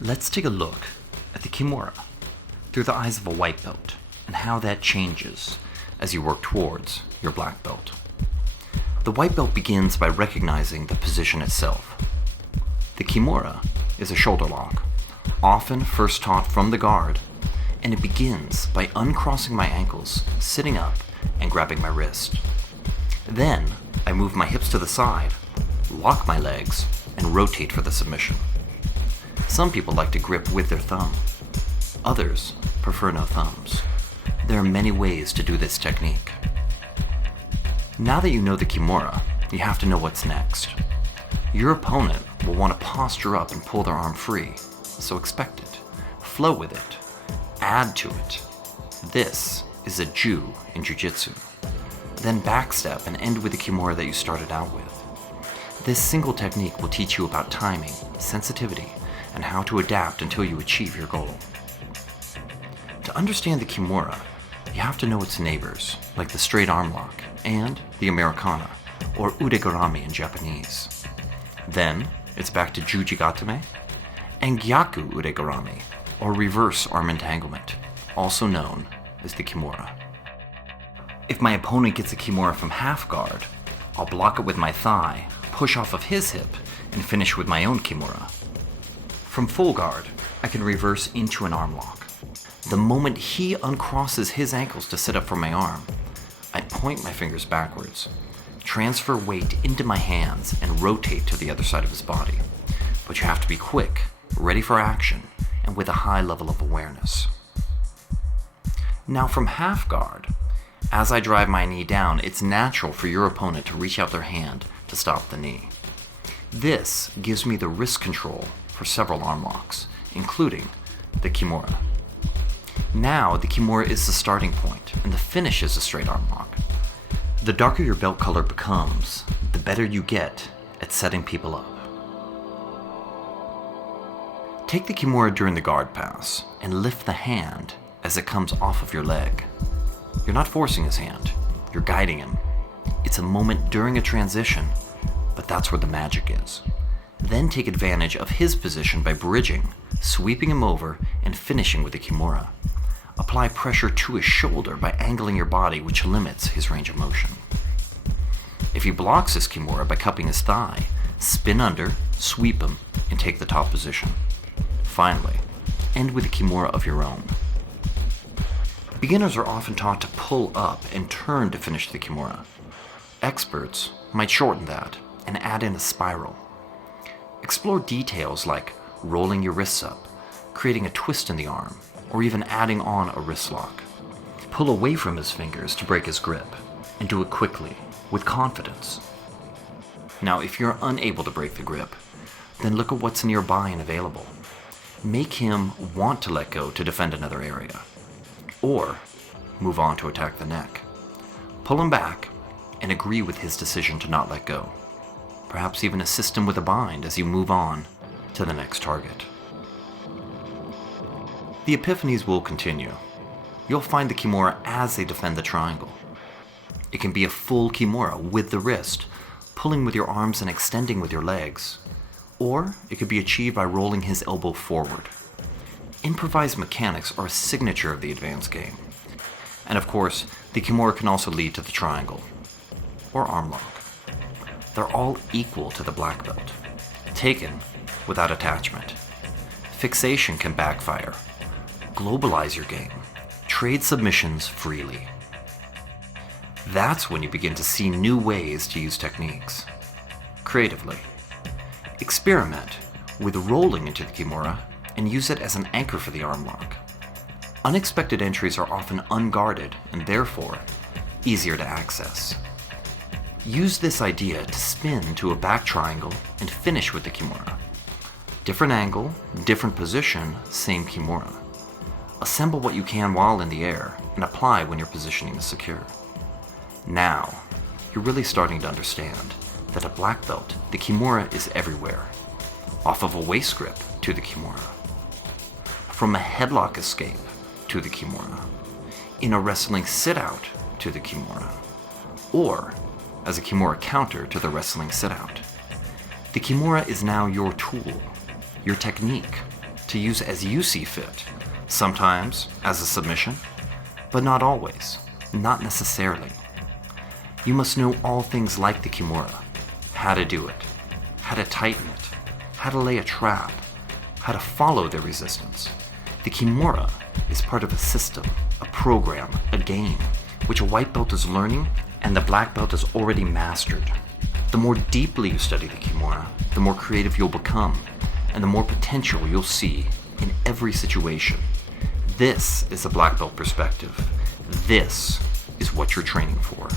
Let's take a look at the Kimura through the eyes of a white belt and how that changes as you work towards your black belt. The white belt begins by recognizing the position itself. The Kimura is a shoulder lock, often first taught from the guard, and it begins by uncrossing my ankles, sitting up, and grabbing my wrist. Then, I move my hips to the side, lock my legs, and rotate for the submission. Some people like to grip with their thumb. Others prefer no thumbs. There are many ways to do this technique. Now that you know the Kimura, you have to know what's next. Your opponent will want to posture up and pull their arm free, so expect it. Flow with it. Add to it. This is a Ju in Jiu-Jitsu. Then backstep and end with the Kimura that you started out with. This single technique will teach you about timing, sensitivity, and how to adapt until you achieve your goal. To understand the Kimura, you have to know its neighbors, like the straight arm lock and the Americana, or Udegarami in Japanese. Then, it's back to Jujigatame and Gyaku Udegarami, or reverse arm entanglement, also known as the Kimura. If my opponent gets a Kimura from half guard, I'll block it with my thigh, push off of his hip, and finish with my own Kimura. From full guard, I can reverse into an arm lock. The moment he uncrosses his ankles to sit up for my arm, I point my fingers backwards, transfer weight into my hands, and rotate to the other side of his body. But you have to be quick, ready for action, and with a high level of awareness. Now from half guard, as I drive my knee down, it's natural for your opponent to reach out their hand to stop the knee. This gives me the wrist control for several arm locks, including the Kimura. Now the Kimura is the starting point, and the finish is a straight arm lock. The darker your belt color becomes, the better you get at setting people up. Take the Kimura during the guard pass, and lift the hand as it comes off of your leg. You're not forcing his hand, you're guiding him. It's a moment during a transition, but that's where the magic is. Then take advantage of his position by bridging, sweeping him over, and finishing with the Kimura. Apply pressure to his shoulder by angling your body, which limits his range of motion. If he blocks his Kimura by cupping his thigh, spin under, sweep him, and take the top position. Finally, end with a Kimura of your own. Beginners are often taught to pull up and turn to finish the Kimura. Experts might shorten that and add in a spiral. Explore details like rolling your wrists up, creating a twist in the arm, or even adding on a wrist lock. Pull away from his fingers to break his grip, and do it quickly, with confidence. Now, if you're unable to break the grip, then look at what's nearby and available. Make him want to let go to defend another area, or move on to attack the neck. Pull him back and agree with his decision to not let go. Perhaps even assist him with a bind as you move on to the next target. The epiphanies will continue. You'll find the Kimura as they defend the triangle. It can be a full Kimura with the wrist, pulling with your arms and extending with your legs. Or it could be achieved by rolling his elbow forward. Improvised mechanics are a signature of the advanced game. And of course, the Kimura can also lead to the triangle, or arm lock. They're all equal to the black belt, taken without attachment. Fixation can backfire. Globalize your game. Trade submissions freely. That's when you begin to see new ways to use techniques. Creatively. Experiment with rolling into the Kimura and use it as an anchor for the arm lock. Unexpected entries are often unguarded and therefore easier to access. Use this idea to spin to a back triangle and finish with the Kimura. Different angle, different position, same Kimura. Assemble what you can while in the air and apply when your positioning is secure. Now, you're really starting to understand that a black belt, the Kimura is everywhere. Off of a waist grip to the Kimura. From a headlock escape to the Kimura. In a wrestling sit-out to the Kimura. Or as a Kimura counter to the wrestling sit-out. The Kimura is now your tool, your technique, to use as you see fit, sometimes as a submission, but not always, not necessarily. You must know all things like the Kimura, how to do it, how to tighten it, how to lay a trap, how to follow the resistance. The Kimura is part of a system, a program, a game, which a white belt is learning and the black belt has already mastered. The more deeply you study the Kimura, the more creative you'll become, and the more potential you'll see in every situation. This is a black belt perspective. This is what you're training for.